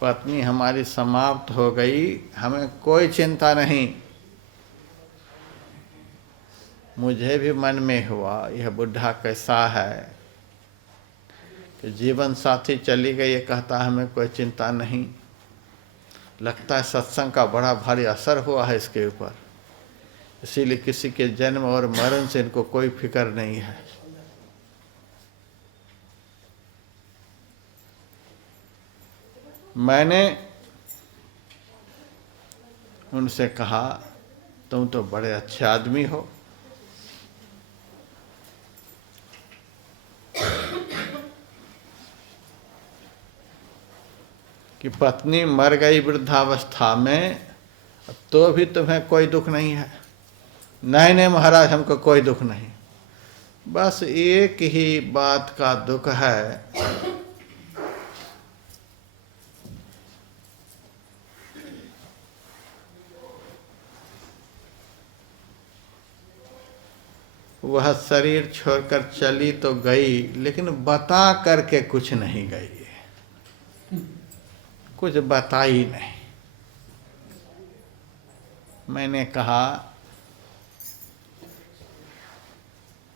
पत्नी हमारी समाप्त हो गई, हमें कोई चिंता नहीं। मुझे भी मन में हुआ यह बुढ़ा कैसा है कि जीवन साथी चली गई, ये कहता है हमें कोई चिंता नहीं। लगता है सत्संग का बड़ा भारी असर हुआ है इसके ऊपर, इसीलिए किसी के जन्म और मरण से इनको कोई फिक्र नहीं है। मैंने उनसे कहा, तुम तो बड़े अच्छे आदमी हो, कि पत्नी मर गई वृद्धावस्था में तो भी तुम्हें कोई दुख नहीं है। नहीं नहीं महाराज हमको कोई दुख नहीं, बस एक ही बात का दुख है, वह शरीर छोड़कर चली तो गई, लेकिन बता करके कुछ नहीं गई, कुछ बताई नहीं। मैंने कहा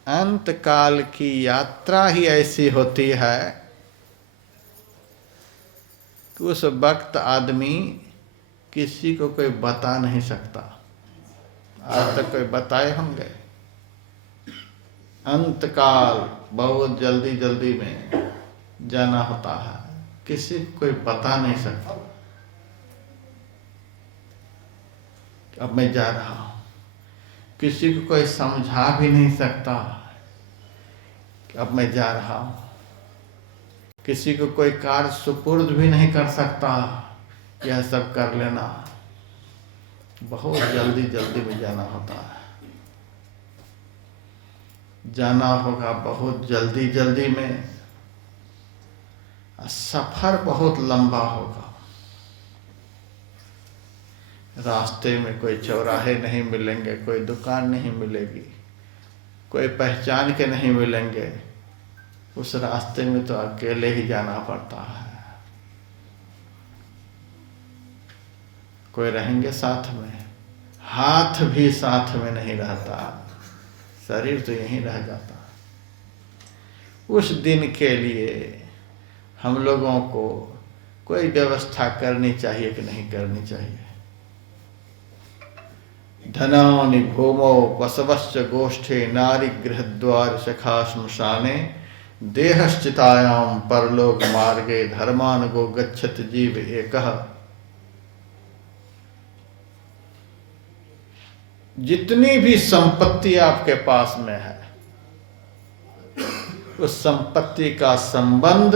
अंत काल की यात्रा ही ऐसी होती है कि उस वक्त आदमी किसी को कोई बता नहीं सकता। आज तक कोई बताए होंगे? अंत काल बहुत जल्दी जल्दी में जाना होता है, किसी को कोई बता नहीं सकता। अब मैं जा रहा हूँ। किसी को कोई समझा भी नहीं सकता कि अब मैं जा रहा हूँ। किसी को कोई कार्य सुपुर्द भी नहीं कर सकता, यह सब कर लेना। बहुत जल्दी जल्दी में जाना होता है, जाना होगा बहुत जल्दी जल्दी में। सफर बहुत लंबा होगा। रास्ते में कोई चौराहे नहीं मिलेंगे, कोई दुकान नहीं मिलेगी, कोई पहचान के नहीं मिलेंगे। उस रास्ते में तो अकेले ही जाना पड़ता है। कोई रहेंगे साथ में, हाथ भी साथ में नहीं रहता, शरीर तो यहीं रह जाता। उस दिन के लिए हम लोगों को कोई व्यवस्था करनी चाहिए कि नहीं करनी चाहिए? धनानि भूमौ वसवश्च गोष्ठे नारी गृहद्वार सखा श्मशाने देहश्चितायाम परलोक मार्गे धर्मान गो गच्छत जीव एकः। जितनी भी संपत्ति आपके पास में है, उस संपत्ति का संबंध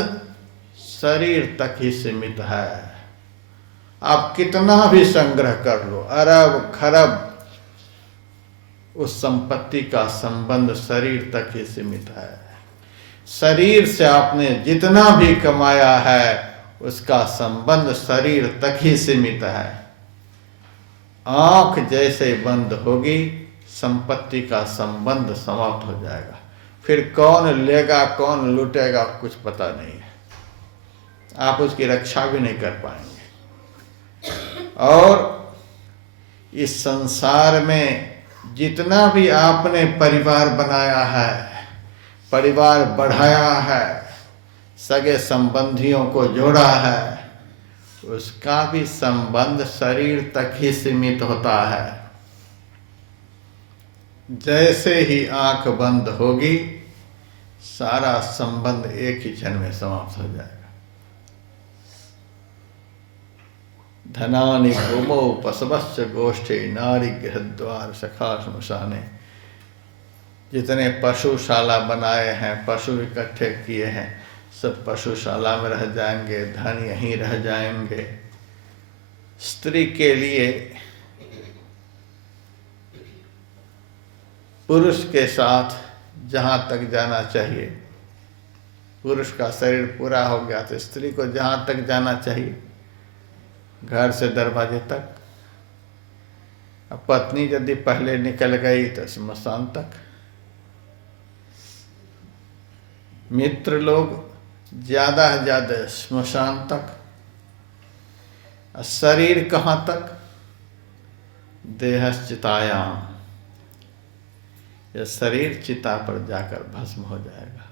शरीर तक ही सीमित है। आप कितना भी संग्रह कर लो, अरब खरब, उस संपत्ति का संबंध शरीर तक ही सीमित है। शरीर से आपने जितना भी कमाया है, उसका संबंध शरीर तक ही सीमित है। आंख जैसे बंद होगी, संपत्ति का संबंध समाप्त हो जाएगा। फिर कौन लेगा कौन लूटेगा कुछ पता नहीं है, आप उसकी रक्षा भी नहीं कर पाएंगे। और इस संसार में जितना भी आपने परिवार बनाया है, परिवार बढ़ाया है, सगे संबंधियों को जोड़ा है, उसका भी संबंध शरीर तक ही सीमित होता है। जैसे ही आंख बंद होगी, सारा संबंध एक ही क्षण में समाप्त हो जाएगा। धनानि भूमौ पशवश्च गोष्ठे नारी गृहद्वार सखा श्मशाने। जितने पशुशाला बनाए हैं, पशु इकट्ठे किए हैं, सब पशुशाला में रह जाएंगे, धन यहीं रह जाएंगे। स्त्री के लिए पुरुष के साथ जहाँ तक जाना चाहिए, पुरुष का शरीर पूरा हो गया तो स्त्री को जहाँ तक जाना चाहिए, घर से दरवाजे तक। अब पत्नी यदि पहले निकल गई तो श्मशान तक। मित्र लोग ज्यादा से ज्यादा श्मशान तक। शरीर कहाँ तक? देहश्चितायाम। यह शरीर चिता पर जाकर भस्म हो जाएगा।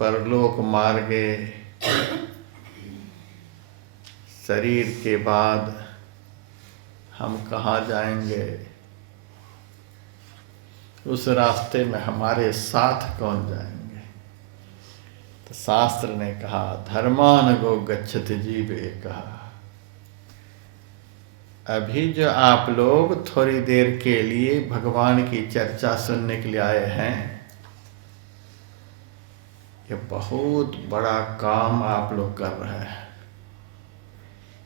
परलोक मार्गे, शरीर के बाद हम कहाँ जाएंगे? उस रास्ते में हमारे साथ कौन जाएंगे? तो शास्त्र ने कहा धर्मान गो गच्छति जीव एकः। अभी जो आप लोग थोड़ी देर के लिए भगवान की चर्चा सुनने के लिए आए हैं, ये बहुत बड़ा काम आप लोग कर रहे हैं।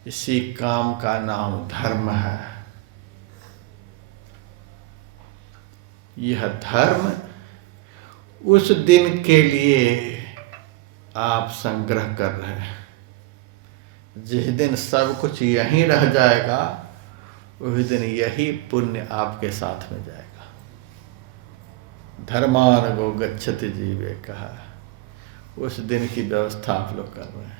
इसी काम का नाम धर्म है। यह धर्म उस दिन के लिए आप संग्रह कर रहे हैं। जिस दिन सब कुछ यहीं रह जाएगा, उस दिन यही पुण्य आपके साथ में जाएगा। धर्मान गो गच्छति जीवे कहा। उस दिन की व्यवस्था आप लोग कर रहे हैं।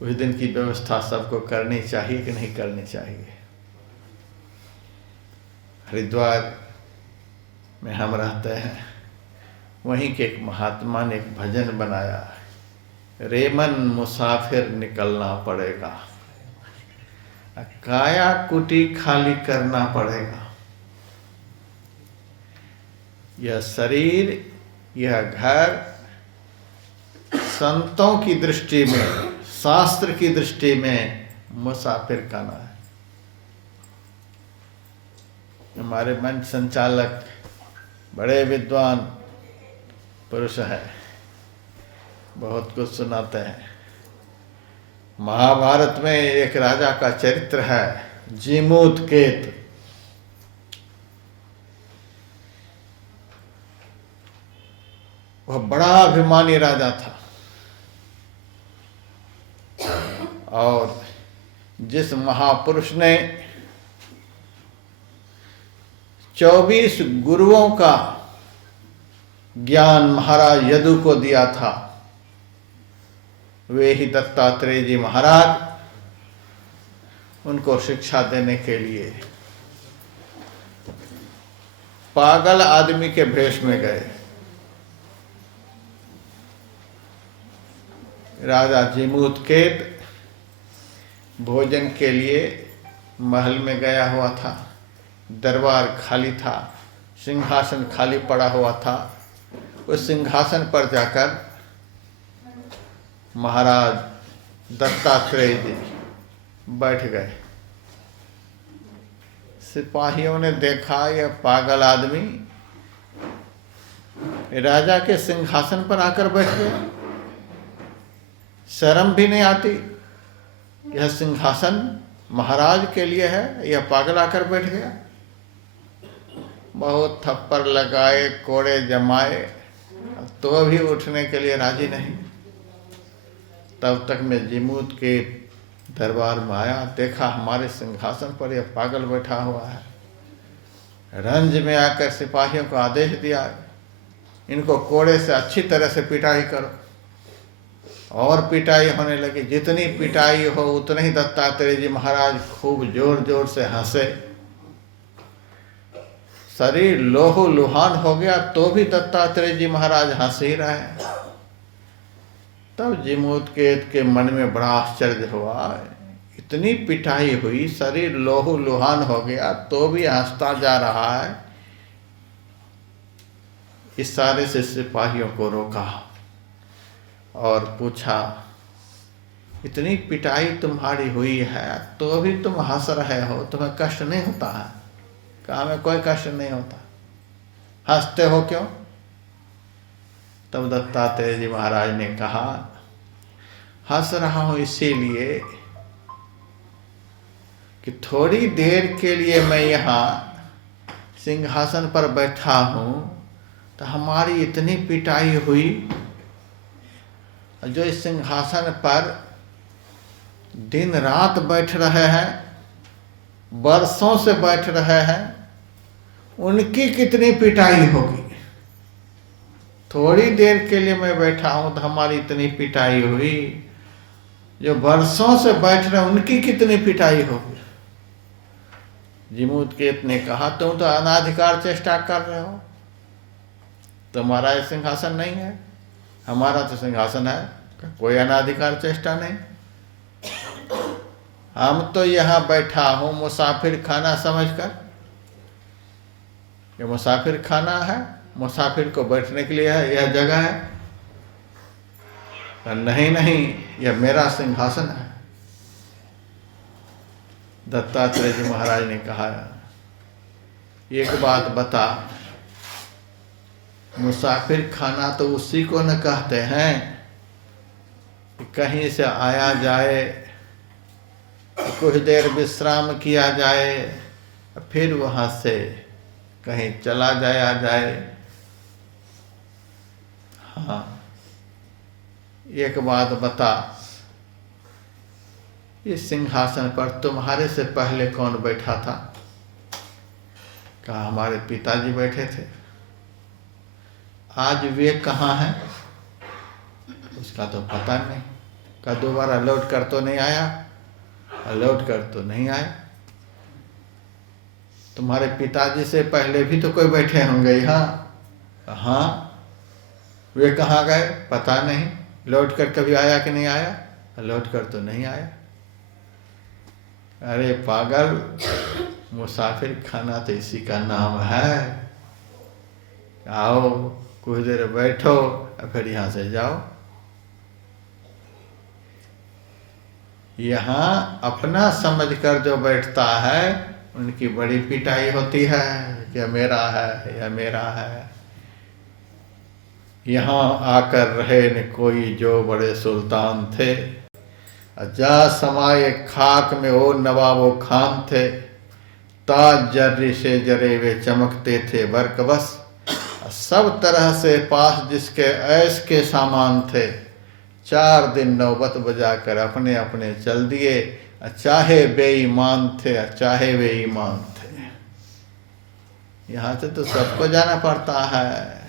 उस दिन की व्यवस्था सबको करनी चाहिए कि नहीं करनी चाहिए? हरिद्वार में हम रहते हैं, वहीं के एक महात्मा ने एक भजन बनाया, रेमन मुसाफिर निकलना पड़ेगा, काया कुटी खाली करना पड़ेगा। यह शरीर, यह घर संतों की दृष्टि में, शास्त्र की दृष्टि में मुसाफिर खाना है। हमारे मंच संचालक बड़े विद्वान पुरुष है, बहुत कुछ सुनाते हैं। महाभारत में एक राजा का चरित्र है, जीमूतकेत। वह बड़ा अभिमानी राजा था और जिस महापुरुष ने 24 गुरुओं का ज्ञान महाराज यदु को दिया था, वे ही दत्तात्रेय जी महाराज उनको शिक्षा देने के लिए पागल आदमी के भेष में गए। राजा जीमूतकेत भोजन के लिए महल में गया हुआ था। दरबार खाली था, सिंहासन खाली पड़ा हुआ था। उस सिंहासन पर जाकर महाराज दत्तात्रेय जी बैठ गए। सिपाहियों ने देखा यह पागल आदमी राजा के सिंहासन पर आकर बैठ गया, शर्म भी नहीं आती। यह सिंहासन महाराज के लिए है, यह पागल आकर बैठ गया। बहुत थप्पड़ लगाए, कोड़े जमाए, तो भी उठने के लिए राजी नहीं। तब तक मैं जीमूत के दरबार में आया, देखा हमारे सिंहासन पर यह पागल बैठा हुआ है। रंज में आकर सिपाहियों को आदेश दिया, इनको कोड़े से अच्छी तरह से पिटाई करो। और पिटाई होने लगी। जितनी पिटाई हो उतने ही दत्तात्रेय जी महाराज खूब जोर जोर से हंसे। शरीर लोहो लुहान हो गया तो भी दत्तात्रेय जी महाराज हंस ही रहे। तब जीमूतकेत के मन में बड़ा आश्चर्य हुआ, इतनी पिटाई हुई, शरीर लोहो लुहान हो गया तो भी हंसता जा रहा है। इशारे से सिपाहियों को रोका और पूछा, इतनी पिटाई तुम्हारी हुई है तो भी तुम हंस रहे हो, तुम्हें कष्ट नहीं होता है? कहा, हमें कोई कष्ट नहीं होता। हंसते हो क्यों? तब दत्तात्रेय जी महाराज ने कहा, हंस रहा हूं इसीलिए कि थोड़ी देर के लिए मैं यहाँ सिंहासन पर बैठा हूं तो हमारी इतनी पिटाई हुई, जो इस सिंहासन पर दिन रात बैठ रहे हैं, वर्षों से बैठ रहे हैं, उनकी कितनी पिटाई होगी। थोड़ी देर के लिए मैं बैठा हूं तो हमारी इतनी पिटाई हुई, जो वर्षों से बैठ रहे हैं उनकी कितनी पिटाई होगी। जीमूतकेत ने कहा, तुम तो अनाधिकार चेष्टा कर रहे हो, तुम्हारा ये सिंहासन नहीं है, हमारा तो सिंहासन है, कोई अनाधिकार चेष्टा नहीं। हम तो यहाँ बैठा हूँ मुसाफिर खाना समझकर। ये मुसाफिर खाना है, मुसाफिर को बैठने के लिए है, यह जगह है। नहीं नहीं, यह मेरा सिंहासन है। दत्तात्रेय जी महाराज ने कहा, एक बात बता, मुसाफिर खाना तो उसी को न कहते हैं कि कहीं से आया जाए, कुछ देर विश्राम किया जाए, फिर वहाँ से कहीं चला जाया जाए। हाँ, एक बात बता, इस सिंहासन पर तुम्हारे से पहले कौन बैठा था? कहा, हमारे पिताजी बैठे थे। आज वे कहाँ हैं? उसका तो पता नहीं। का दोबारा लौट कर तो नहीं आया? लौट कर तो नहीं आया। तुम्हारे पिताजी से पहले भी तो कोई बैठे होंगे यहाँ। हाँ, वे कहाँ गए? पता नहीं। लौट कर कभी आया कि नहीं आया? लौट कर तो नहीं आया। अरे पागल, मुसाफिर खाना तो इसी का नाम है। आओ, कुछ देर बैठो और फिर यहाँ से जाओ। यहाँ अपना समझकर जो बैठता है उनकी बड़ी पिटाई होती है, यह मेरा है, यह मेरा है। यहाँ आकर रहे न कोई जो बड़े सुल्तान थे, जा समाये खाक में ओ नवाबो खान थे। ताज जर्री से जरे वे चमकते थे बरकबस, सब तरह से पास जिसके ऐश के सामान थे। 4 दिन नौबत बजाकर अपने अपने चल दिए, चाहे बेईमान थे चाहे वे ईमान थे। यहाँ से तो सबको जाना पड़ता है।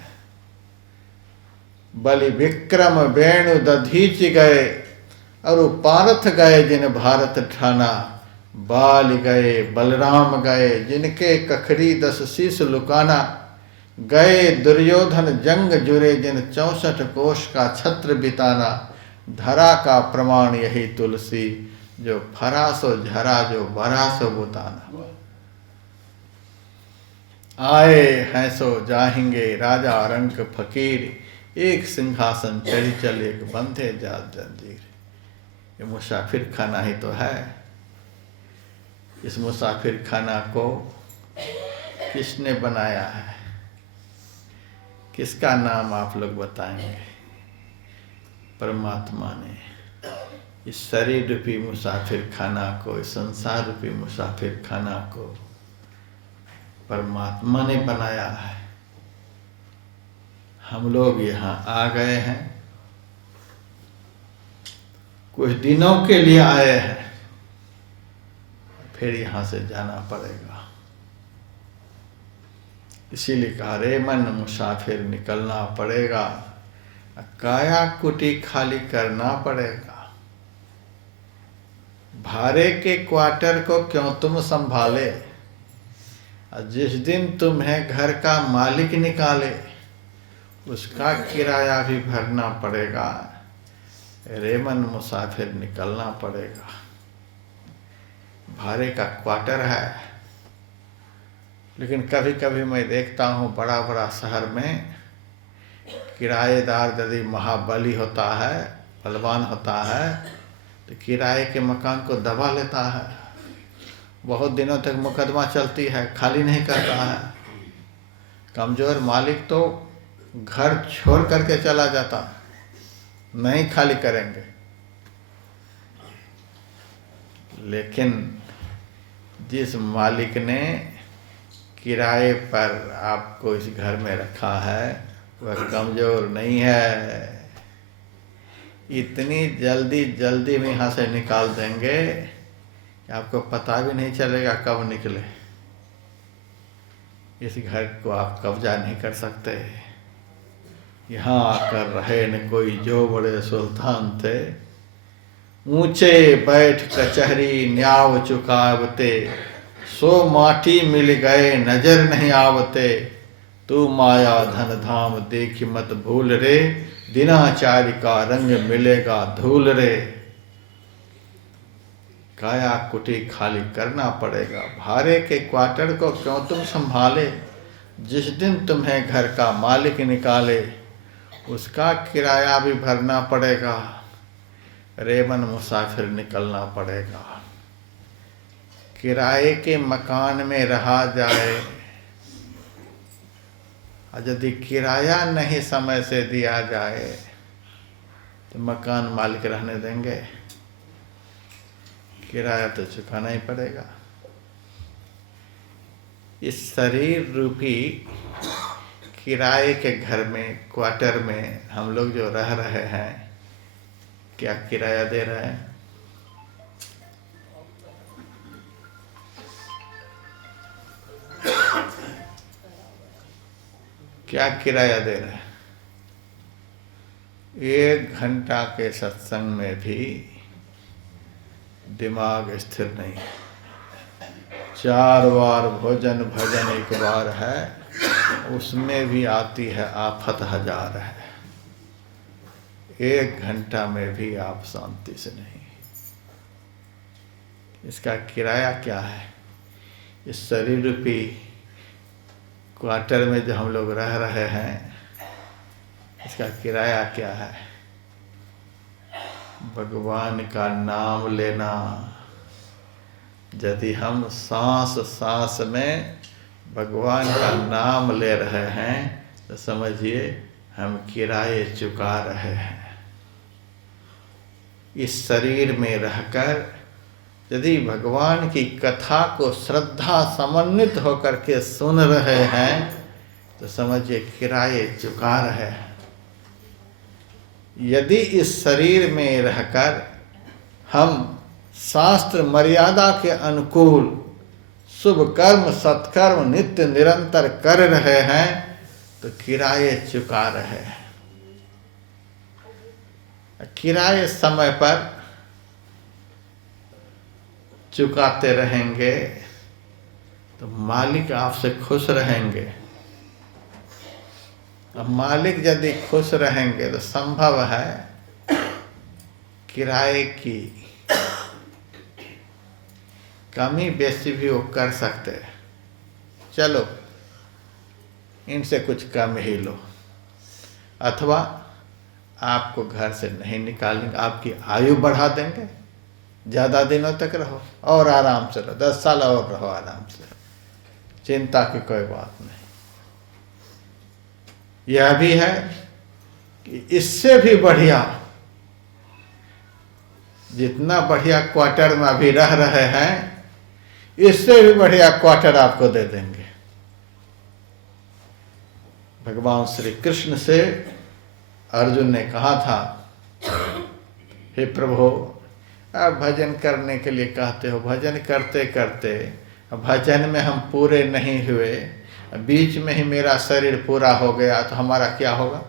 बलि विक्रम वेणु दधीच गए, और पारथ गए जिन भारत ठाना। बाल गए बलराम गए जिनके कखरी 10 शीश लुकाना। गए दुर्योधन जंग जुरे जिन 64 कोश का छत्र बिताना। धरा का प्रमाण यही तुलसी, जो फरा सो झरा जो भरा सो बुताना। आए हैं सो जाएंगे राजा रंक फकीर, एक सिंहासन चढ़ी चल एक बंधे जात जंजीर। ये मुसाफिर खाना ही तो है। इस मुसाफिर खाना को किसने बनाया है? किसका नाम आप लोग बताएंगे? परमात्मा ने इस शरीर रूपी मुसाफिर खाना को, इस संसार रूपी मुसाफिर खाना को परमात्मा ने बनाया है। हम लोग यहाँ आ गए हैं, कुछ दिनों के लिए आए हैं, फिर यहाँ से जाना पड़ेगा। इसीलिए कहा रे मन मुसाफिर निकलना पड़ेगा, काया कुटी खाली करना पड़ेगा। भाड़े के क्वार्टर को क्यों तुम संभाले, जिस दिन तुम्हें घर का मालिक निकाले, उसका किराया भी भरना पड़ेगा। रे मन मुसाफिर निकलना पड़ेगा। भाड़े का क्वार्टर है, लेकिन कभी कभी मैं देखता हूँ बड़ा बड़ा शहर में किराएदार यदि महाबली होता है, बलवान होता है, तो किराए के मकान को दबा लेता है। बहुत दिनों तक मुकदमा चलती है, खाली नहीं करता है। कमज़ोर मालिक तो घर छोड़ करके चला जाता, नहीं खाली करेंगे। लेकिन जिस मालिक ने किराए पर आपको इस घर में रखा है, वह कमज़ोर नहीं है। इतनी जल्दी जल्दी में यहाँ से निकाल देंगे कि आपको पता भी नहीं चलेगा कब निकले। इस घर को आप कब्जा नहीं कर सकते। यहाँ आकर रहे न कोई जो बड़े सुल्तान थे, ऊंचे बैठ कचहरी न्याव चुकावते। सो माटी मिल गए नजर नहीं आवते, तू माया धन धाम देख मत भूल रे, दिनाचार्य का रंग मिलेगा धूल रे। काया कुटी खाली करना पड़ेगा। भाड़े के क्वार्टर को क्यों तुम संभाले, जिस दिन तुम्हें घर का मालिक निकाले, उसका किराया भी भरना पड़ेगा। रेमन मुसाफिर निकलना पड़ेगा। किराए के मकान में रहा जाए, और यदि किराया नहीं समय से दिया जाए तो मकान मालिक रहने देंगे? किराया तो चुकाना ही पड़ेगा। इस शरीर रूपी किराए के घर में, क्वार्टर में हम लोग जो रह रहे हैं, क्या किराया दे रहे हैं? क्या किराया दे रहे हैं? 1 घंटा के सत्संग में भी दिमाग स्थिर नहीं। 4 बार भोजन भजन 1 बार है, उसमें भी आती है आफत 1000 है। 1 घंटा में भी आप शांति से नहीं। इसका किराया क्या है? इस शरीर रूपी क्वार्टर में जो हम लोग रह रहे हैं, इसका किराया क्या है? भगवान का नाम लेना। यदि हम सांस सांस में भगवान का नाम ले रहे हैं तो समझिए हम किराए चुका रहे हैं। इस शरीर में रहकर यदि भगवान की कथा को श्रद्धा समन्वित होकर के सुन रहे हैं तो समझिए किराए चुका रहे हैं। यदि इस शरीर में रहकर हम शास्त्र मर्यादा के अनुकूल शुभ कर्म सत्कर्म नित्य निरंतर कर रहे हैं तो किराए चुका रहे हैं। किराए समय पर चुकाते रहेंगे तो मालिक आपसे खुश रहेंगे। अब मालिक यदि खुश रहेंगे तो संभव है किराए की कमी बेसी भी वो कर सकते हैं। चलो इनसे कुछ कम ही लो, अथवा आपको घर से नहीं निकालेंगे, आपकी आयु बढ़ा देंगे, ज़्यादा दिनों तक रहो और आराम से रहो, 10 साल और रहो आराम से, चिंता की कोई बात नहीं। यह भी है कि इससे भी बढ़िया, जितना बढ़िया क्वार्टर में अभी रह रहे हैं इससे भी बढ़िया क्वार्टर आपको दे देंगे। भगवान श्री कृष्ण से अर्जुन ने कहा था, हे प्रभु आप भजन करने के लिए कहते हो, भजन करते करते भजन में हम पूरे नहीं हुए, बीच में ही मेरा शरीर पूरा हो गया तो हमारा क्या होगा?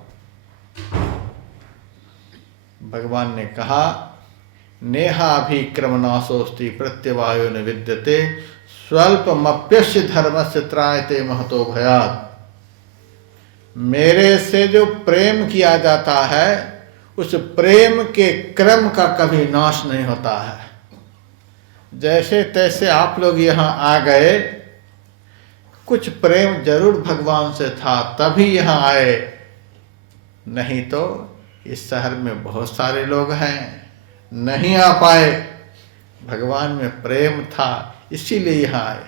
भगवान ने कहा, नेहाभिक्रमनाशोस्ति प्रत्यवायो न विद्यते स्वल्पमप्यस्य धर्मस्य त्रायते महतो भयात्। मेरे से जो प्रेम किया जाता है उस प्रेम के क्रम का कभी नाश नहीं होता है। जैसे तैसे आप लोग यहाँ आ गए, कुछ प्रेम जरूर भगवान से था तभी यहाँ आए, नहीं तो इस शहर में बहुत सारे लोग हैं नहीं आ पाए। भगवान में प्रेम था इसीलिए यहाँ आए।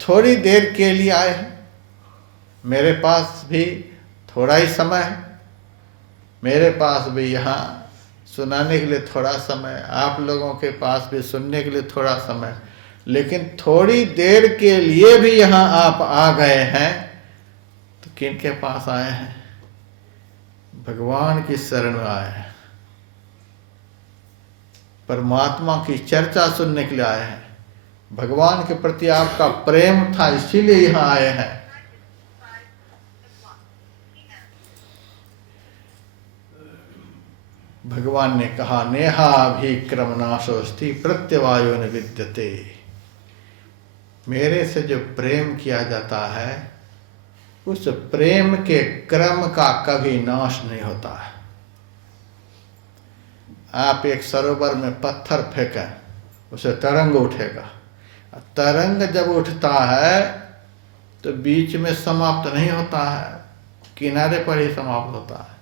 थोड़ी देर के लिए आए हैं, मेरे पास भी थोड़ा ही समय है, मेरे पास भी यहाँ सुनाने के लिए थोड़ा समय, आप लोगों के पास भी सुनने के लिए थोड़ा समय, लेकिन थोड़ी देर के लिए भी यहाँ आप आ गए हैं तो किन के पास आए हैं? भगवान की शरण में आए हैं, परमात्मा की चर्चा सुनने के लिए आए हैं। भगवान के प्रति आपका प्रेम था इसीलिए यहाँ आए हैं। भगवान ने कहा, नेहाभिक्रमनाशोस्ति प्रत्यवायो न विद्यते। मेरे से जो प्रेम किया जाता है उस प्रेम के क्रम का कभी नाश नहीं होता है। आप एक सरोवर में पत्थर फेंकें, उसे तरंग उठेगा। तरंग जब उठता है तो बीच में समाप्त नहीं होता है, किनारे पर ही समाप्त होता है।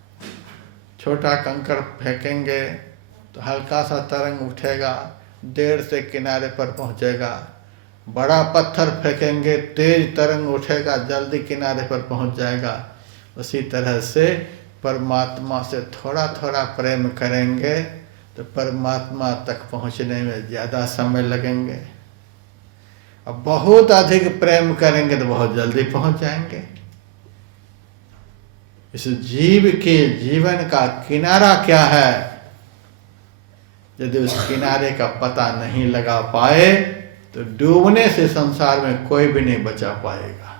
छोटा कंकड़ फेंकेंगे तो हल्का सा तरंग उठेगा, देर से किनारे पर पहुंचेगा। बड़ा पत्थर फेंकेंगे, तेज तरंग उठेगा, जल्दी किनारे पर पहुंच जाएगा। उसी तरह से परमात्मा से थोड़ा थोड़ा प्रेम करेंगे तो परमात्मा तक पहुंचने में ज़्यादा समय लगेंगे। अब बहुत अधिक प्रेम करेंगे तो बहुत जल्दी पहुंच जाएंगे। इस जीव के जीवन का किनारा क्या है? यदि उस किनारे का पता नहीं लगा पाए तो डूबने से संसार में कोई भी नहीं बचा पाएगा।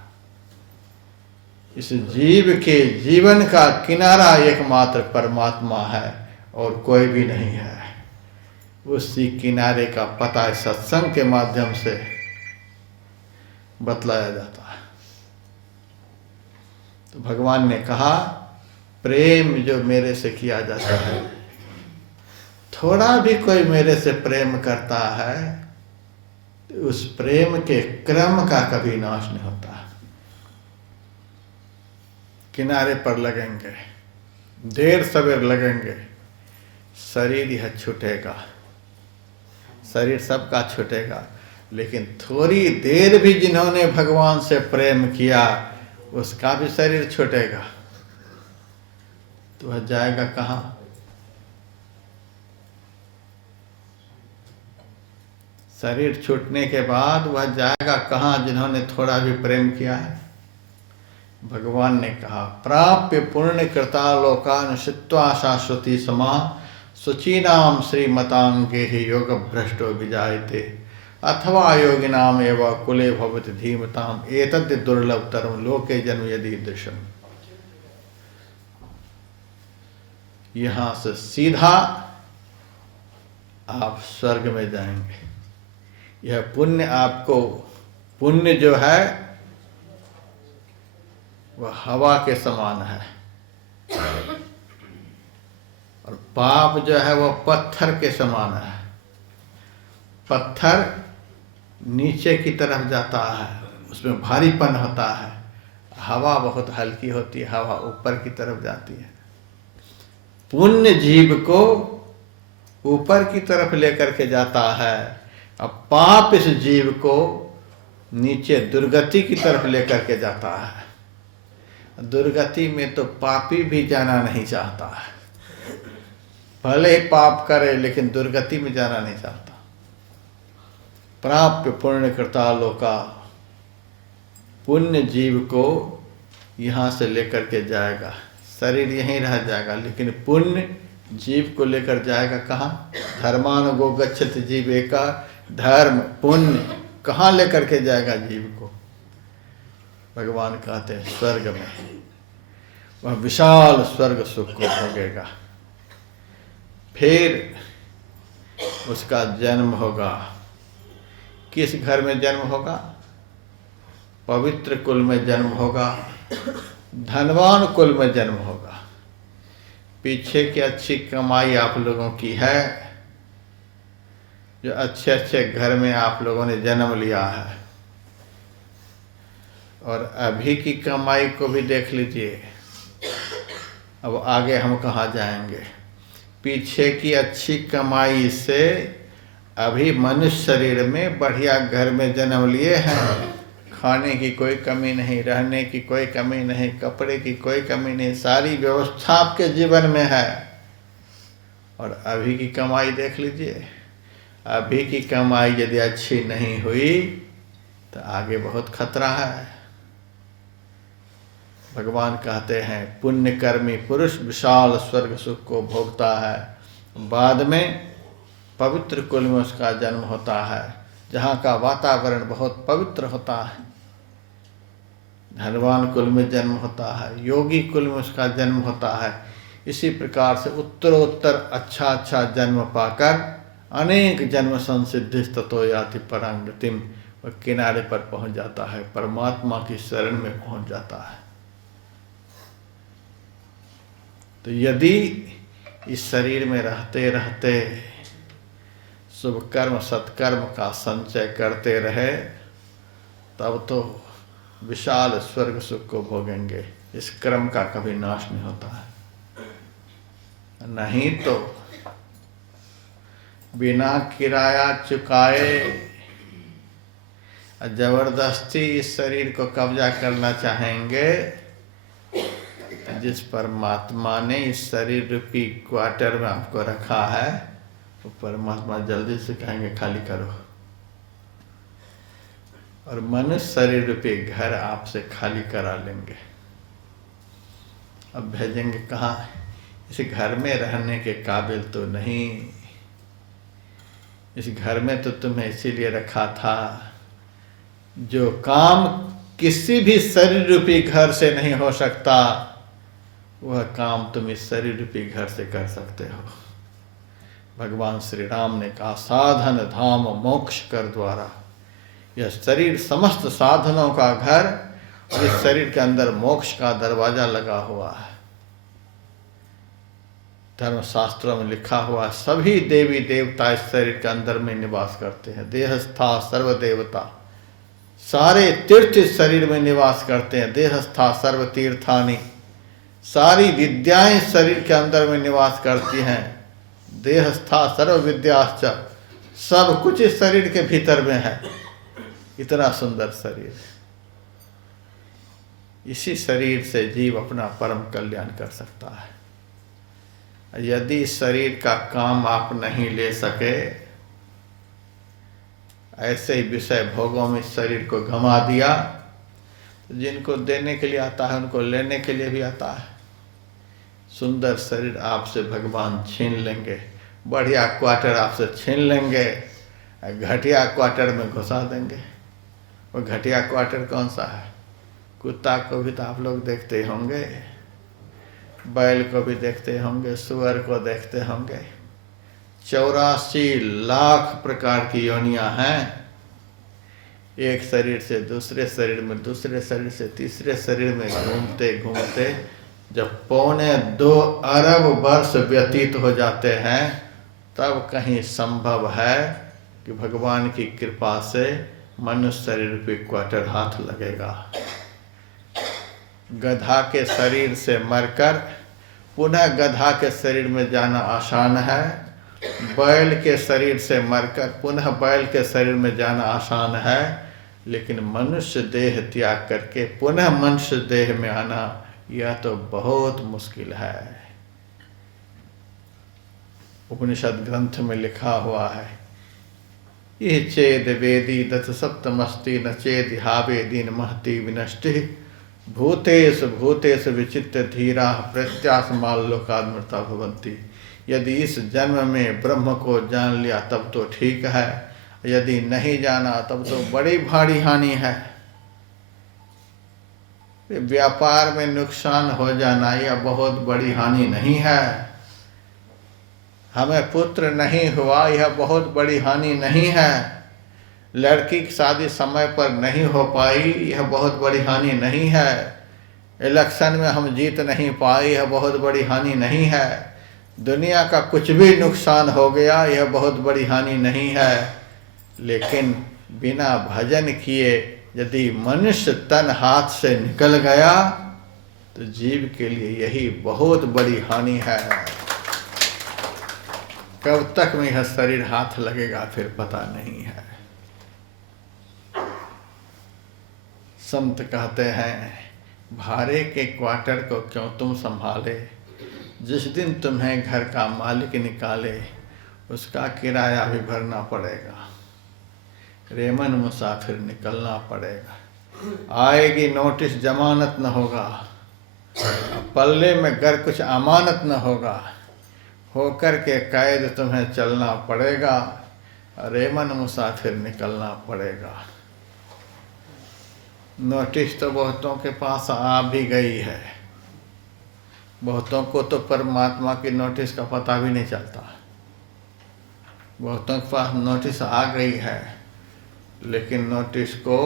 इस जीव के जीवन का किनारा एकमात्र परमात्मा है और कोई भी नहीं है। उसी किनारे का पता सत्संग के माध्यम से बतलाया जाता है। तो भगवान ने कहा, प्रेम जो मेरे से किया जाता है, थोड़ा भी कोई मेरे से प्रेम करता है तो उस प्रेम के क्रम का कभी नाश नहीं होता। किनारे पर लगेंगे, देर सवेर लगेंगे, शरीर यह छूटेगा, शरीर सबका छूटेगा, लेकिन थोड़ी देर भी जिन्होंने भगवान से प्रेम किया उसका भी शरीर छूटेगा। तो वह जाएगा कहाँ? शरीर छूटने के बाद वह जाएगा कहाँ जिन्होंने थोड़ा भी प्रेम किया है? भगवान ने कहा प्राप्य पुण्य कृता लोकान शित्वा शाश्वती समा शुचीनाम श्रीमतांगे ही योग भ्रष्टो विजायते अथवा योगिनाम एवं कुले भवति धीमताम एतद् दुर्लभतरम लोके जन्म यदि दृश्यम। यहाँ से सीधा आप स्वर्ग में जाएंगे। यह पुण्य आपको, पुण्य जो है वह हवा के समान है और पाप जो है वह पत्थर के समान है। पत्थर नीचे की तरफ जाता है, उसमें भारीपन होता है, हवा बहुत हल्की होती है, हवा ऊपर की तरफ जाती है। पुण्य जीव को ऊपर की तरफ लेकर के जाता है, अब पाप इस जीव को नीचे दुर्गति की तरफ लेकर के जाता है। दुर्गति में तो पापी भी जाना नहीं चाहता है, भले ही पाप करे लेकिन दुर्गति में जाना नहीं चाहता। प्राप्य पुण्य कृता लोका, पुण्य जीव को यहाँ से लेकर के जाएगा, शरीर यहीं रह जाएगा लेकिन पुण्य जीव को लेकर जाएगा कहाँ? धर्मानुगो गच्छति जीवेका, धर्म पुण्य कहाँ लेकर के जाएगा जीव को? भगवान कहते हैं स्वर्ग में। वह विशाल स्वर्ग सुख को भोगेगा। फिर उसका जन्म होगा। किस घर में जन्म होगा? पवित्र कुल में जन्म होगा, धनवान कुल में जन्म होगा। पीछे की अच्छी कमाई आप लोगों की है, जो अच्छे अच्छे घर में आप लोगों ने जन्म लिया है। और अभी की कमाई को भी देख लीजिए, अब आगे हम कहाँ जाएंगे। पीछे की अच्छी कमाई से अभी मनुष्य शरीर में बढ़िया घर में जन्म लिए हैं, खाने की कोई कमी नहीं, रहने की कोई कमी नहीं, कपड़े की कोई कमी नहीं, सारी व्यवस्था आपके जीवन में है। और अभी की कमाई देख लीजिए, अभी की कमाई यदि अच्छी नहीं हुई तो आगे बहुत खतरा है। भगवान कहते हैं पुण्यकर्मी पुरुष विशाल स्वर्ग सुख को भोगता है, बाद में पवित्र कुल में उसका जन्म होता है, जहाँ का वातावरण बहुत पवित्र होता है। धनवान कुल में जन्म होता है, योगी कुल में उसका जन्म होता है। इसी प्रकार से उत्तरोत्तर अच्छा अच्छा जन्म पाकर अनेक जन्म संसिद्धि ततो याति परां गतिम, वह किनारे पर पहुँच जाता है, परमात्मा की शरण में पहुँच जाता है। तो यदि इस शरीर में रहते रहते शुभ कर्म सत्कर्म का संचय करते रहे तब तो विशाल स्वर्ग सुख को भोगेंगे। इस क्रम का कभी नाश नहीं होता है। नहीं तो बिना किराया चुकाए जबरदस्ती इस शरीर को कब्जा करना चाहेंगे। जिस परमात्मा ने इस शरीर रूपी क्वार्टर में आपको रखा है, वो परमात्मा जल्दी से कहेंगे खाली करो, और मनुष्य शरीर रूपी घर आपसे खाली करा लेंगे। अब भेजेंगे कहाँ? इस घर में रहने के काबिल तो नहीं, इस घर में तो तुम्हें इसीलिए रखा था। जो काम किसी भी शरीर रूपी घर से नहीं हो सकता, वह काम तुम इस शरीर रूपी घर से कर सकते हो। भगवान श्री राम ने कहा साधन धाम मोक्ष कर द्वारा। यह शरीर समस्त साधनों का घर और इस शरीर के अंदर मोक्ष का दरवाजा लगा हुआ है। धर्मशास्त्रों में लिखा हुआ सभी देवी देवता इस शरीर के अंदर में निवास करते हैं। देहस्था सर्व देवता, सारे तीर्थ इस शरीर में निवास करते हैं। देहस्था सर्व तीर्थानि, सारी विद्याएं शरीर के अंदर में निवास करती हैं। देहस्था सर्व विद्याश्च, सब कुछ इस शरीर के भीतर में है। इतना सुंदर शरीर, इसी शरीर से जीव अपना परम कल्याण कर सकता है। यदि इस शरीर का काम आप नहीं ले सके, ऐसे ही विषय भोगों में शरीर को गंवा दिया, तो जिनको देने के लिए आता है उनको लेने के लिए भी आता है। सुंदर शरीर आपसे भगवान छीन लेंगे, बढ़िया क्वार्टर आपसे छीन लेंगे, घटिया क्वार्टर में घुसा देंगे। वो घटिया क्वार्टर कौन सा है? कुत्ता को भी तो आप लोग देखते होंगे, बैल को भी देखते होंगे, सुअर को देखते होंगे। 84 लाख प्रकार की योनियां हैं। एक शरीर से दूसरे शरीर में, दूसरे शरीर से तीसरे शरीर में घूमते घूमते जब 2.25 अरब वर्ष व्यतीत हो जाते हैं, तब कहीं संभव है कि भगवान की कृपा से मनुष्य शरीर पे क्वार्टर हाथ लगेगा। गधा के शरीर से मरकर पुनः गधा के शरीर में जाना आसान है, बैल के शरीर से मरकर पुनः बैल के शरीर में जाना आसान है, लेकिन मनुष्य देह त्याग करके पुनः मनुष्य देह में आना, यह तो बहुत मुश्किल है। उपनिषद ग्रंथ में लिखा हुआ है, ये चेद वेदी दत्त सप्तमस्ति न चेद हावेदीन महति विनष्टि भूतेश भूतेश विचित्र धीरा प्रत्यासमाल्लोकात्मृता भवंती। यदि इस जन्म में ब्रह्म को जान लिया तब तो ठीक है, यदि नहीं जाना तब तो बड़ी भारी हानि है। व्यापार में नुकसान हो जाना यह बहुत बड़ी हानि नहीं है। हमें पुत्र नहीं हुआ यह बहुत बड़ी हानि नहीं है। लड़की की शादी समय पर नहीं हो पाई यह बहुत बड़ी हानि नहीं है। इलेक्शन में हम जीत नहीं पाए यह बहुत बड़ी हानि नहीं है। दुनिया का कुछ भी नुकसान हो गया यह बहुत बड़ी हानि नहीं है। लेकिन बिना भजन किए यदि मनुष्य तन हाथ से निकल गया तो जीव के लिए यही बहुत बड़ी हानि है। कब तक में यह शरीर हाथ लगेगा फिर पता नहीं है। संत कहते हैं, भाड़े के क्वार्टर को क्यों तुम संभाले, जिस दिन तुम्हें घर का मालिक निकाले उसका किराया भी भरना पड़ेगा। रेमन मुसाफिर निकलना पड़ेगा। आएगी नोटिस जमानत न होगा, पल्ले में गर कुछ अमानत न होगा, होकर के कैद तुम्हें चलना पड़ेगा। रेमन मुसाफिर निकलना पड़ेगा। नोटिस तो बहुतों के पास आ भी गई है, बहुतों को तो परमात्मा की नोटिस का पता भी नहीं चलता। बहुतों के पास नोटिस आ गई है, लेकिन नोटिस को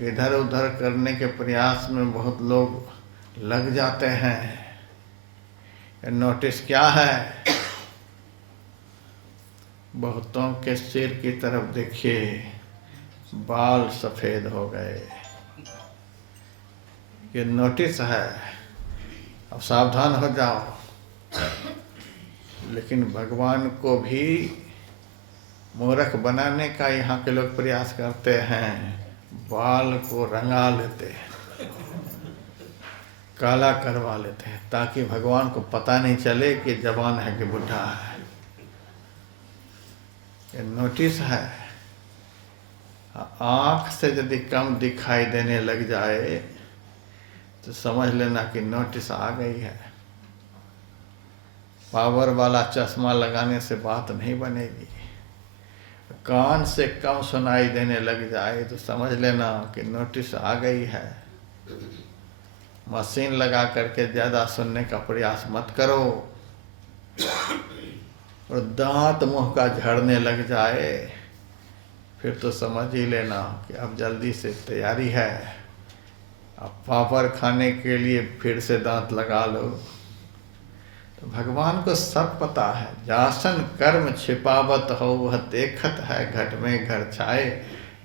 इधर उधर करने के प्रयास में बहुत लोग लग जाते हैं। नोटिस क्या है? बहुतों के सिर की तरफ देखिए, बाल सफेद हो गए। ये नोटिस है, अब सावधान हो जाओ। लेकिन भगवान को भी मूर्ख बनाने का यहाँ के लोग प्रयास करते हैं। बाल को रंगा लेते हैं, काला करवा लेते हैं, ताकि भगवान को पता नहीं चले कि जवान है कि बुढ़ा है। ये नोटिस है। आँख से यदि कम दिखाई देने लग जाए तो समझ लेना कि नोटिस आ गई है। पावर वाला चश्मा लगाने से बात नहीं बनेगी। कान से कम सुनाई देने लग जाए तो समझ लेना कि नोटिस आ गई है। मशीन लगा करके ज़्यादा सुनने का प्रयास मत करो। और दांत मुंह का झड़ने लग जाए फिर तो समझ ही लेना कि अब जल्दी से तैयारी है। अब पापड़ खाने के लिए फिर से दांत लगा लो। तो भगवान को सब पता है। जासन कर्म छिपावत हो वह देखत है, घट में घर छाए।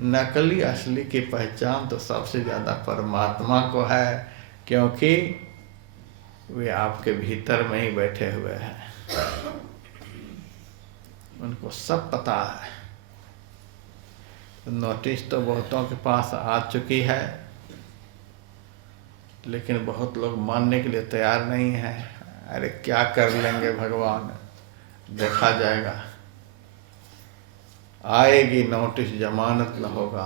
नकली असली की पहचान तो सबसे ज़्यादा परमात्मा को है, क्योंकि वे आपके भीतर में ही बैठे हुए हैं। उनको सब पता है। नोटिस तो बहुतों के पास आ चुकी है, लेकिन बहुत लोग मानने के लिए तैयार नहीं है। अरे क्या कर लेंगे भगवान, देखा जाएगा। आएगी नोटिस, जमानत न होगा।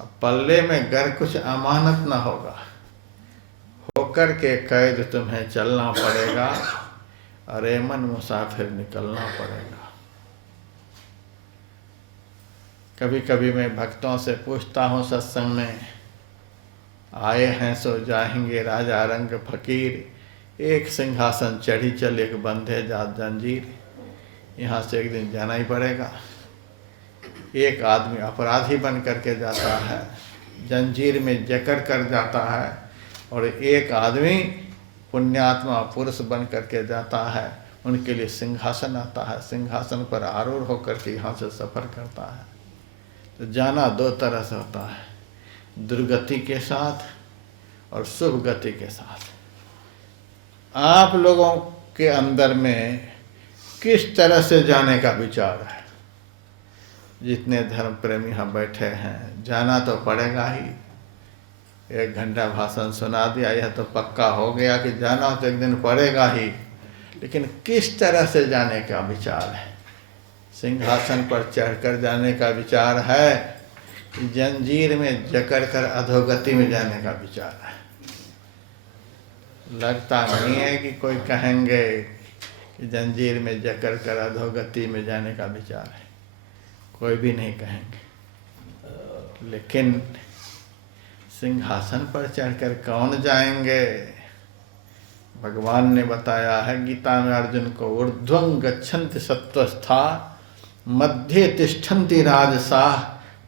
अब पल्ले में गर कुछ अमानत न होगा, होकर के कैद तुम्हें चलना पड़ेगा, अरे मन मुसाफिर निकलना पड़ेगा। कभी कभी मैं भक्तों से पूछता हूँ सत्संग में, आए हैं सो जाएंगे राजा रंग फकीर, एक सिंहासन चढ़ी चल एक बंधे जात जंजीर। यहाँ से एक दिन जाना ही पड़ेगा। एक आदमी अपराधी बन करके जाता है, जंजीर में जकड़ कर जाता है, और एक आदमी पुण्यात्मा पुरुष बन करके जाता है। उनके लिए सिंहासन आता है, सिंहासन पर आरूढ़ होकर के यहाँ से सफ़र करता है। तो जाना दो तरह से होता है, दुर्गति के साथ और शुभ गति के साथ। आप लोगों के अंदर में किस तरह से जाने का विचार है? जितने धर्म प्रेमी यहाँ बैठे हैं, जाना तो पड़ेगा ही। 1 घंटा भाषण सुना दिया, यह तो पक्का हो गया कि जाना तो एक दिन पड़ेगा ही, लेकिन किस तरह से जाने का विचार है? सिंहासन पर चढ़कर जाने का विचार है कि जंजीर में जकड़ कर अधोगति में जाने का विचार है? लगता नहीं है कि कोई कहेंगे कि जंजीर में जकड़ कर अधोगति में जाने का विचार है, कोई भी नहीं कहेंगे। लेकिन सिंहासन पर चढ़कर कौन जाएंगे? भगवान ने बताया है गीता में अर्जुन को, ऊर्ध्वं गच्छन्ति सत्वस्था मध्ये तिष्ठन्ति राजसाः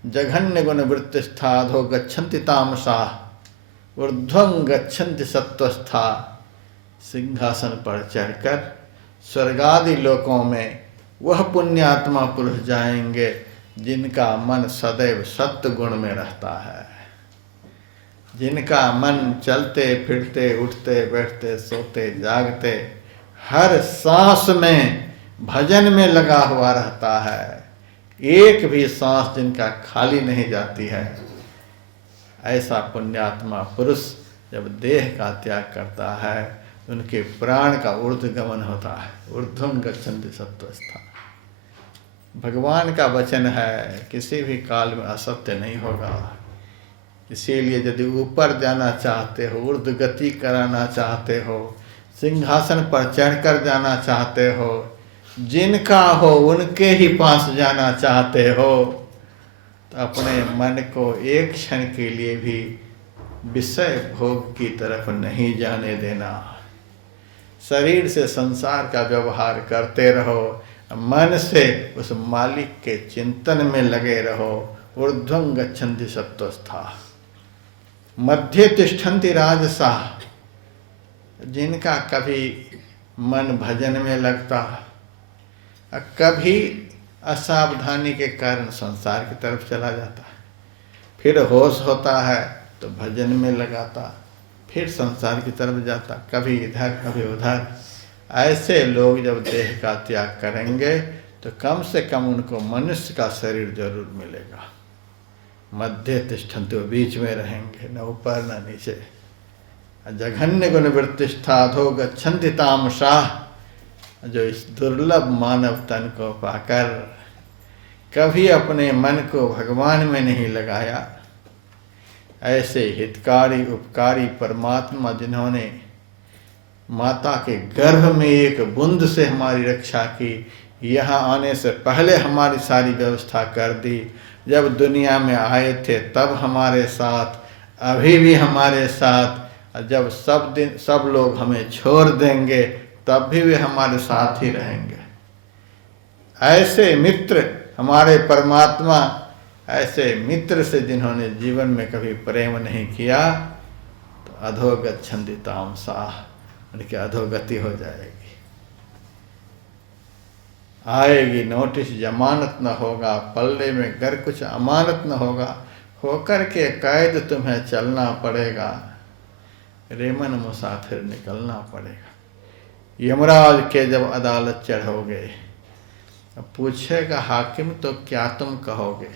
जघन्य गुण वृत्तिस्था अधो गच्छन्ति तामसाः। ऊर्ध्वं गच्छन्ति सत्वस्था, सिंहासन पर चढ़कर स्वर्गादि लोकों में वह पुण्यात्मा पुरुष जाएंगे जिनका मन सदैव सत्य गुण में रहता है, जिनका मन चलते फिरते उठते बैठते सोते जागते हर सांस में भजन में लगा हुआ रहता है, एक भी सांस जिनका खाली नहीं जाती है। ऐसा पुण्यात्मा पुरुष जब देह का त्याग करता है, उनके प्राण का ऊर्ध्वगमन होता है। ऊर्ध्वं गच्छन्ति सत्वस्था, भगवान का वचन है, किसी भी काल में असत्य नहीं होगा। इसीलिए यदि ऊपर जाना चाहते हो, ऊर्ध्वगति कराना चाहते हो, सिंहासन पर चढ़कर जाना चाहते हो, जिनका हो उनके ही पास जाना चाहते हो, तो अपने मन को एक क्षण के लिए भी विषय भोग की तरफ नहीं जाने देना। शरीर से संसार का व्यवहार करते रहो, मन से उस मालिक के चिंतन में लगे रहो। ऊर्ध्वं गच्छन्ति सत्वस्था मध्ये तिष्ठन्ति राजसाः, जिनका कभी मन भजन में लगता, कभी असावधानी के कारण संसार की तरफ चला जाता, फिर होश होता है तो भजन में लगाता, फिर संसार की तरफ जाता, कभी इधर कभी उधर। ऐसे लोग जब देह का त्याग करेंगे तो कम से कम उनको मनुष्य का शरीर जरूर मिलेगा। मध्य तिष्ठन्ति, वो बीच में रहेंगे, न ऊपर न नीचे। जघन्य गुण वृत्तिष्ठा अधो गच्छन्ति तामसाः, जो इस दुर्लभ मानव तन को पाकर कभी अपने मन को भगवान में नहीं लगाया, ऐसे हितकारी उपकारी परमात्मा जिन्होंने माता के गर्भ में एक बूंद से हमारी रक्षा की, यहाँ आने से पहले हमारी सारी व्यवस्था कर दी, जब दुनिया में आए थे तब हमारे साथ, अभी भी हमारे साथ, जब सब लोग हमें छोड़ देंगे तब भी वे हमारे साथ ही रहेंगे। ऐसे मित्र हमारे परमात्मा, ऐसे मित्र से जिन्होंने जीवन में कभी प्रेम नहीं किया, तो अधो गच्छन्ति तामसाः, उनकी अधोगति हो जाएगी। आएगी नोटिस, जमानत न होगा, पल्ले में गर कुछ अमानत न होगा, होकर के कैद तुम्हें चलना पड़ेगा, रेमन मुसाफिर निकलना पड़ेगा। यमराज के जब अदालत चढ़ोगे, अब पूछेगा हाकिम तो क्या तुम कहोगे?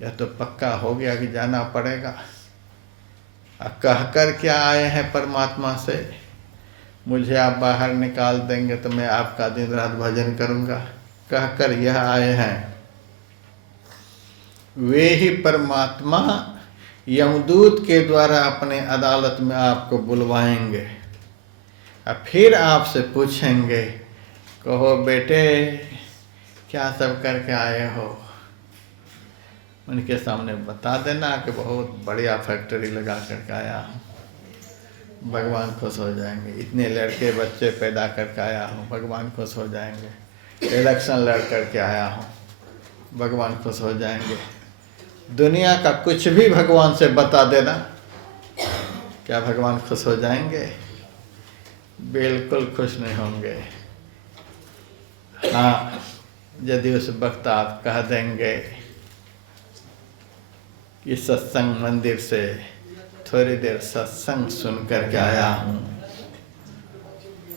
यह तो पक्का हो गया कि जाना पड़ेगा। अब कहकर क्या आए हैं परमात्मा से? मुझे आप बाहर निकाल देंगे तो मैं आपका दिन रात भजन करूंगा, कहकर यह आए हैं। वे ही परमात्मा यमदूत के द्वारा अपने अदालत में आपको बुलवाएंगे और फिर आपसे पूछेंगे, कहो बेटे क्या सब करके आए हो? उनके सामने बता देना कि बहुत बढ़िया फैक्ट्री लगा करके आया हूँ, भगवान खुश हो जाएंगे। इतने लड़के बच्चे पैदा करके आया हूँ, भगवान खुश हो जाएंगे। इलेक्शन लड़ करके आया हूँ, भगवान खुश हो जाएंगे। दुनिया का कुछ भी भगवान से बता देना, क्या भगवान खुश हो जाएंगे? बिल्कुल खुश नहीं होंगे। हाँ, यदि उस वक्त आप कह देंगे कि सत्संग मंदिर से थोड़ी देर सत्संग सुन करके आया हूँ,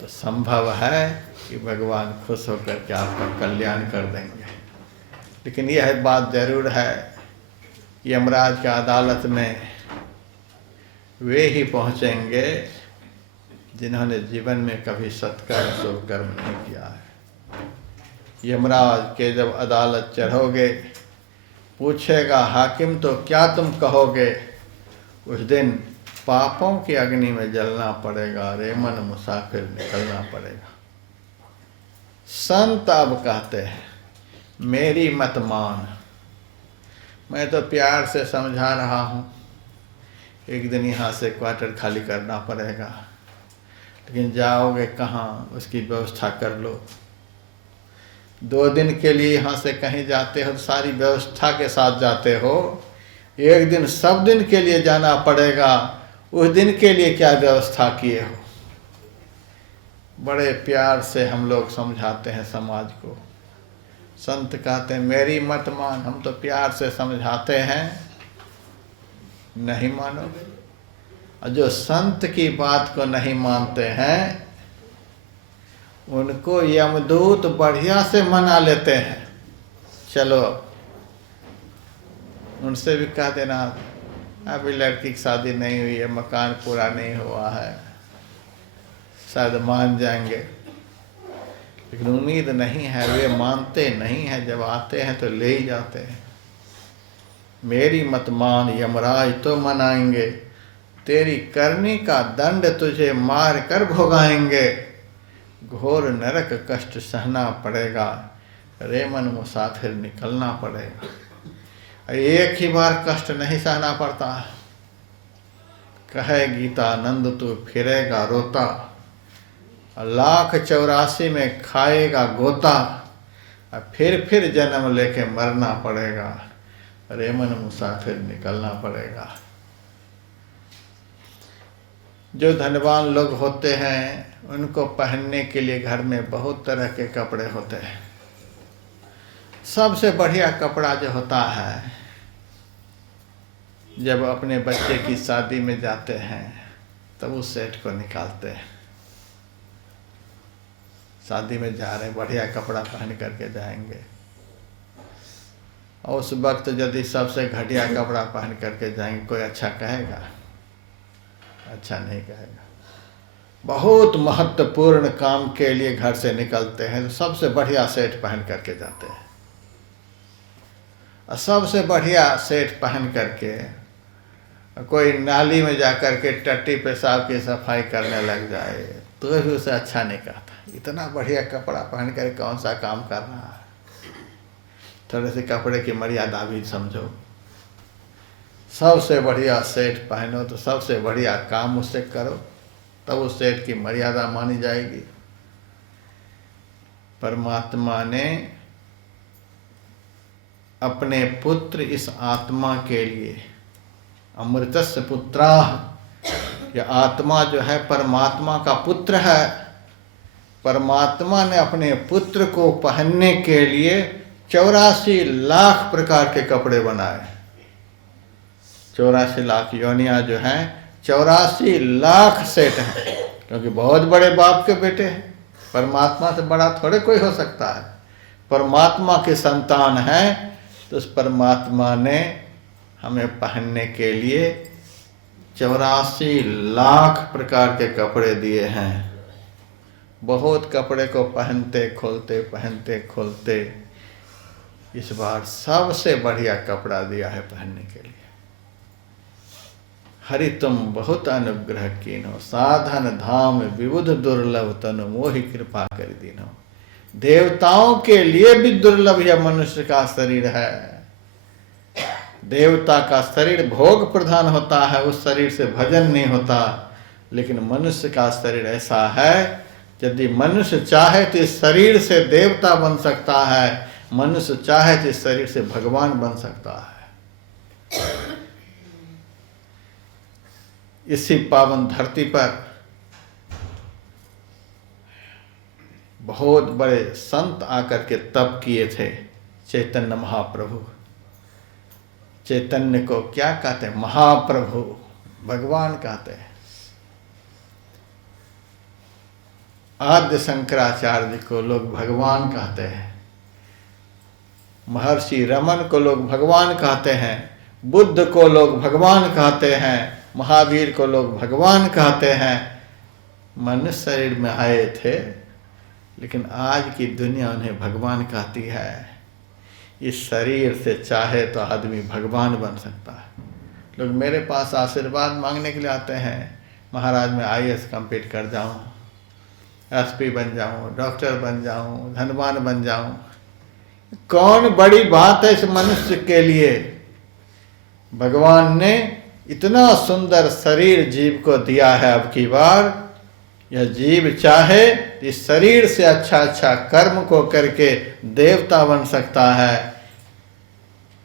तो संभव है कि भगवान खुश होकर के आपका कल्याण कर देंगे। लेकिन यह बात जरूर है, यमराज की अदालत में वे ही पहुँचेंगे जिन्होंने जीवन में कभी सत्कर्म शुभ कर्म नहीं किया है। यमराज के जब अदालत चढ़ोगे, पूछेगा हाकिम तो क्या तुम कहोगे? उस दिन पापों की अग्नि में जलना पड़ेगा, रेमन मुसाफिर निकलना पड़ेगा। संत अब कहते हैं मेरी मत मान, मैं तो प्यार से समझा रहा हूँ, एक दिन यहाँ से क्वार्टर खाली करना पड़ेगा, लेकिन जाओगे कहाँ उसकी व्यवस्था कर लो। 2 दिन के लिए यहाँ से कहीं जाते हो तो सारी व्यवस्था के साथ जाते हो, एक दिन सब दिन के लिए जाना पड़ेगा, उस दिन के लिए क्या व्यवस्था किए हो? बड़े प्यार से हम लोग समझाते हैं समाज को। संत कहते हैं मेरी मत मान, हम तो प्यार से समझाते हैं, नहीं मानोगे। और जो संत की बात को नहीं मानते हैं उनको यमदूत बढ़िया से मना लेते हैं। चलो उनसे भी कह देना अभी लड़की की शादी नहीं हुई है, मकान पूरा नहीं हुआ है, शायद मान जाएंगे, लेकिन उम्मीद नहीं है, वे मानते नहीं हैं। जब आते हैं तो ले ही जाते हैं। मेरी मत मान, यमराज तो मनाएंगे, तेरी करनी का दंड तुझे मार कर भोगाएंगे, घोर नरक कष्ट सहना पड़ेगा, रेमन मुसाफिर निकलना पड़ेगा। एक ही बार कष्ट नहीं सहना पड़ता। कहे गीता नंद तू फिरेगा रोता, 1,84 में खाएगा गोता, फिर जन्म लेके मरना पड़ेगा, रेमन मुसाफिर निकलना पड़ेगा। जो धनवान लोग होते हैं उनको पहनने के लिए घर में बहुत तरह के कपड़े होते हैं। सबसे बढ़िया कपड़ा जो होता है, जब अपने बच्चे की शादी में जाते हैं तब उस सेट को निकालते हैं। शादी में जा रहे हैं, बढ़िया कपड़ा पहन करके जाएंगे, और उस वक्त यदि सबसे घटिया कपड़ा पहन करके जाएंगे, कोई अच्छा कहेगा? अच्छा नहीं कहेगा। बहुत महत्वपूर्ण काम के लिए घर से निकलते हैं तो सबसे बढ़िया सेट पहन करके जाते हैं, और सबसे बढ़िया सेट पहन करके कोई नाली में जाकर के टट्टी पेशाब की सफाई करने लग जाए तो भी उसे अच्छा नहीं कहता। इतना बढ़िया कपड़ा पहन कर कौन सा काम कर रहा है? थोड़े से कपड़े की मर्यादा भी समझो। सबसे बढ़िया सेट पहनो तो सबसे बढ़िया काम उससे करो, तब उस सेठ की मर्यादा मानी जाएगी। परमात्मा ने अपने पुत्र इस आत्मा के लिए, अमृतस्य पुत्राः, यह आत्मा जो है परमात्मा का पुत्र है। परमात्मा ने अपने पुत्र को पहनने के लिए 84 लाख प्रकार के कपड़े बनाए। 84 लाख योनियां जो हैं, 84 लाख सेठ हैं, क्योंकि बहुत बड़े बाप के बेटे हैं। परमात्मा से बड़ा थोड़े कोई हो सकता है। परमात्मा के संतान हैं तो उस परमात्मा ने हमें पहनने के लिए 84 लाख प्रकार के कपड़े दिए हैं। बहुत कपड़े को पहनते खोलते इस बार सबसे बढ़िया कपड़ा दिया है पहनने के लिए। हरि तुम बहुत अनुग्रह कीनो, साधन धाम विबुध दुर्लभ तनु मोहि कृपा कर दीनो। देवताओं के लिए भी दुर्लभ यह मनुष्य का शरीर है। देवता का शरीर भोग प्रधान होता है, उस शरीर से भजन नहीं होता। लेकिन मनुष्य का शरीर ऐसा है, यदि मनुष्य चाहे तो इस शरीर से देवता बन सकता है, मनुष्य चाहे तो इस शरीर से भगवान बन सकता है। इसी पावन धरती पर बहुत बड़े संत आकर के तप किए थे। चैतन्य महाप्रभु, चैतन्य को क्या कहते हैं? महाप्रभु, भगवान कहते हैं। आद्य शंकराचार्य को लोग भगवान कहते हैं, महर्षि रमन को लोग भगवान कहते हैं, बुद्ध को लोग भगवान कहते हैं, महावीर को लोग भगवान कहते हैं। मनुष्य शरीर में आए थे, लेकिन आज की दुनिया उन्हें भगवान कहती है। इस शरीर से चाहे तो आदमी भगवान बन सकता है। लोग मेरे पास आशीर्वाद मांगने के लिए आते हैं, महाराज मैं IAS कंप्लीट कर जाऊं, SP बन जाऊं, डॉक्टर बन जाऊं, धनवान बन जाऊं। कौन बड़ी बात है इस मनुष्य के लिए? भगवान ने इतना सुंदर शरीर जीव को दिया है। अब की बार यह जीव चाहे इस शरीर से अच्छा अच्छा कर्म को करके देवता बन सकता है।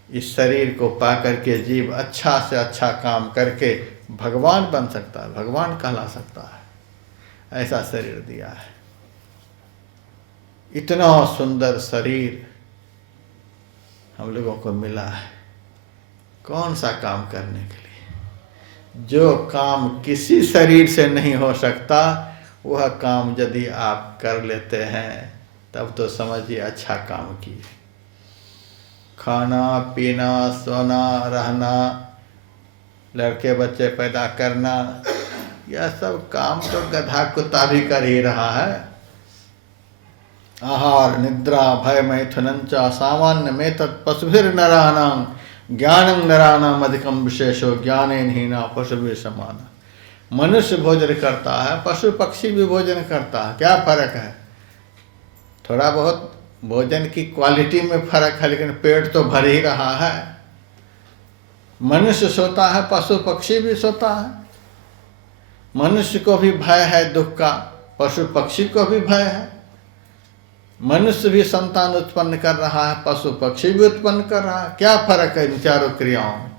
इस शरीर को पा करके जीव अच्छा से अच्छा काम करके भगवान बन सकता है, भगवान कहला सकता है। ऐसा शरीर दिया है। इतना सुंदर शरीर हम लोगों को मिला है। कौन सा काम करने के लिए? जो काम किसी शरीर से नहीं हो सकता, वह काम यदि आप कर लेते हैं तब तो समझिए अच्छा काम किए। खाना पीना, सोना, रहना, लड़के बच्चे पैदा करना, यह सब काम तो गधा कुत्ता भी कर ही रहा है। आहार निद्रा भय मैथुनंच सामान्य में तत्पशुभिर नराणां ज्ञानं नराणाम अधिकम विशेषो ज्ञानेन हीना पशुभिर समान। मनुष्य भोजन करता है, पशु पक्षी भी भोजन करता है, क्या फर्क है? थोड़ा बहुत भोजन की क्वालिटी में फर्क है, लेकिन पेट तो भर ही रहा है। मनुष्य सोता है, पशु पक्षी भी सोता है। मनुष्य को भी भय है दुख का, पशु पक्षी को भी भय है। मनुष्य भी संतान उत्पन्न कर रहा है, पशु पक्षी भी उत्पन्न कर रहा है। क्या फर्क है इन चारों क्रियाओं में?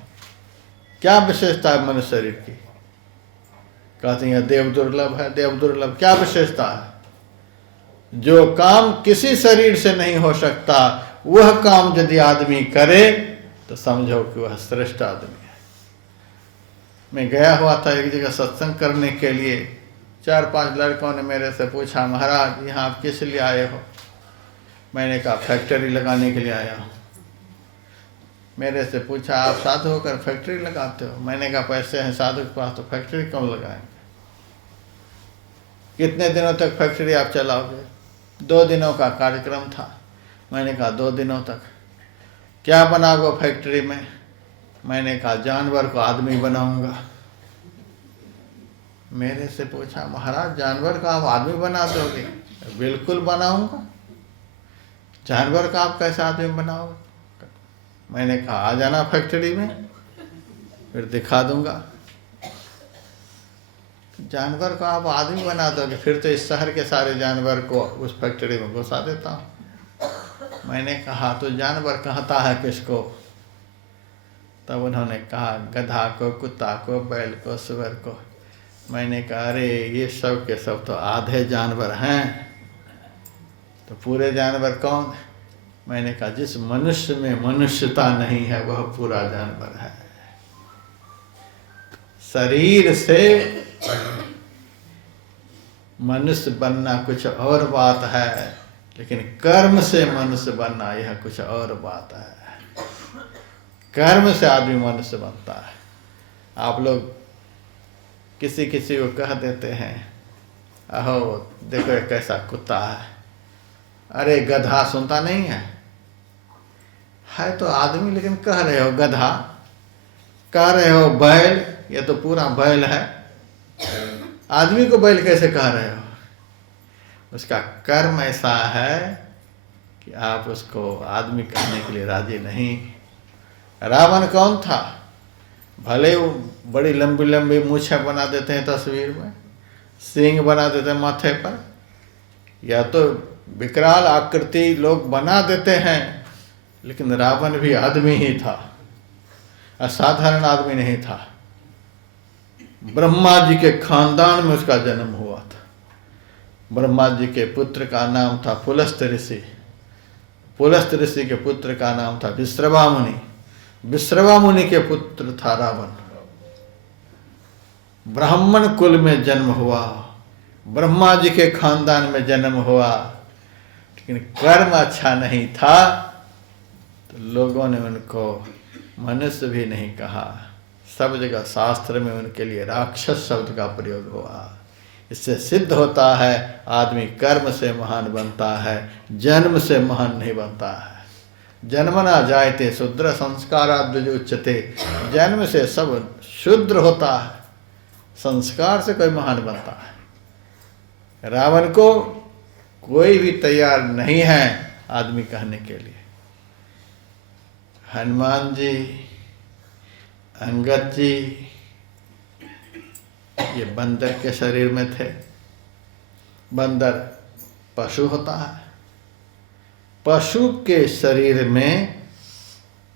क्या विशेषता है मनुष्य शरीर की? कहते हैं देव दुर्लभ है, देव दुर्लभ। क्या विशेषता है? जो काम किसी शरीर से नहीं हो सकता, वह काम यदि आदमी करे तो समझो कि वह श्रेष्ठ आदमी है। मैं गया हुआ था एक जगह सत्संग करने के लिए। 4-5 लड़कों ने मेरे से पूछा, महाराज यहाँ आप किस लिए आए हो? मैंने कहा फैक्ट्री लगाने के लिए आया हूँ। मेरे से पूछा आप साधु होकर फैक्ट्री लगाते हो? मैंने कहा पैसे हैं साधु के पास तो फैक्ट्री कौन लगाएंगे। कितने दिनों तक फैक्ट्री आप चलाओगे? 2 दिनों का कार्यक्रम था। मैंने कहा 2 दिनों तक क्या बनाओगे फैक्ट्री में? मैंने कहा जानवर को आदमी बनाऊंगा। मेरे से पूछा महाराज जानवर का आप आदमी बना दोगे? बिल्कुल बनाऊंगा। जानवर का आप कैसे आदमी बनाओगे? मैंने कहा आ जाना फैक्ट्री में, फिर दिखा दूंगा। जानवर को आप आदमी बना दोगे, फिर तो इस शहर के सारे जानवर को उस फैक्ट्री में घुसा देता हूँ। मैंने कहा तो जानवर कहता है किसको? तब उन्होंने कहा गधा को, कुत्ता को, बैल को, सुअर को। मैंने कहा अरे ये सब के सब तो आधे जानवर हैं, तो पूरे जानवर कौन? मैंने कहा जिस मनुष्य में मनुष्यता नहीं है वह पूरा जानवर है। शरीर से मनुष्य बनना कुछ और बात है, लेकिन कर्म से मनुष्य बनना यह कुछ और बात है। कर्म से आदमी मनुष्य बनता है। आप लोग किसी किसी को कह देते हैं, अहो देखो ये कैसा कुत्ता है, अरे गधा, सुनता नहीं है तो आदमी, लेकिन कह रहे हो गधा, कह रहे हो बैल, ये तो पूरा बैल है, आदमी को बैल कैसे कह रहे हो? उसका कर्म ऐसा है कि आप उसको आदमी कहने के लिए राजी नहीं। रावण कौन था? भले वो बड़ी लंबी लंबी मूछें बना देते हैं तस्वीर में, सींग बना देते हैं माथे पर, या तो विकराल आकृति लोग बना देते हैं, लेकिन रावण भी आदमी ही था, असाधारण आदमी नहीं था। ब्रह्मा जी के खानदान में उसका जन्म हुआ था। ब्रह्मा जी के पुत्र का नाम था पुलस्त ऋषि, पुलस्त ऋषि के पुत्र का नाम था विश्रवा मुनि, विश्रवा मुनि के पुत्र था रावण। ब्राह्मण कुल में जन्म हुआ, ब्रह्मा जी के खानदान में जन्म हुआ, लेकिन कर्म अच्छा नहीं था तो लोगों ने उनको मनुष्य भी नहीं कहा। सब जगह शास्त्र में उनके लिए राक्षस शब्द का प्रयोग हुआ। इससे सिद्ध होता है आदमी कर्म से महान बनता है, जन्म से महान नहीं बनता है। जन्मना जायते शूद्र संस्काराद् उच्यते, जन्म से सब शूद्र होता है, संस्कार से कोई महान बनता है। रावण को कोई भी तैयार नहीं है आदमी कहने के लिए। हनुमान जी, अंगद जी, ये बंदर के शरीर में थे। बंदर पशु होता है, पशु के शरीर में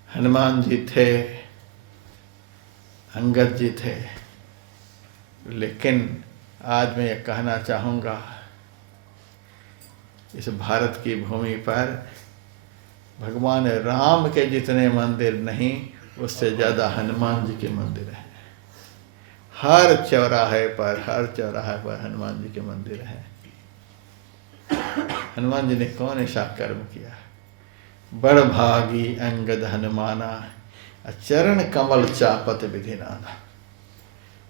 हनुमान जी थे, अंगद जी थे। लेकिन आज मैं ये कहना चाहूँगा, इस भारत की भूमि पर भगवान राम के जितने मंदिर नहीं, उससे ज़्यादा हनुमान जी के मंदिर हैं। हर चौराहे पर हनुमान जी के मंदिर हैं। हनुमान जी ने कौन ऐसा कर्म किया? बड़ भागी अंगद हनुमाना, चरण कमल चापत विधि नाना।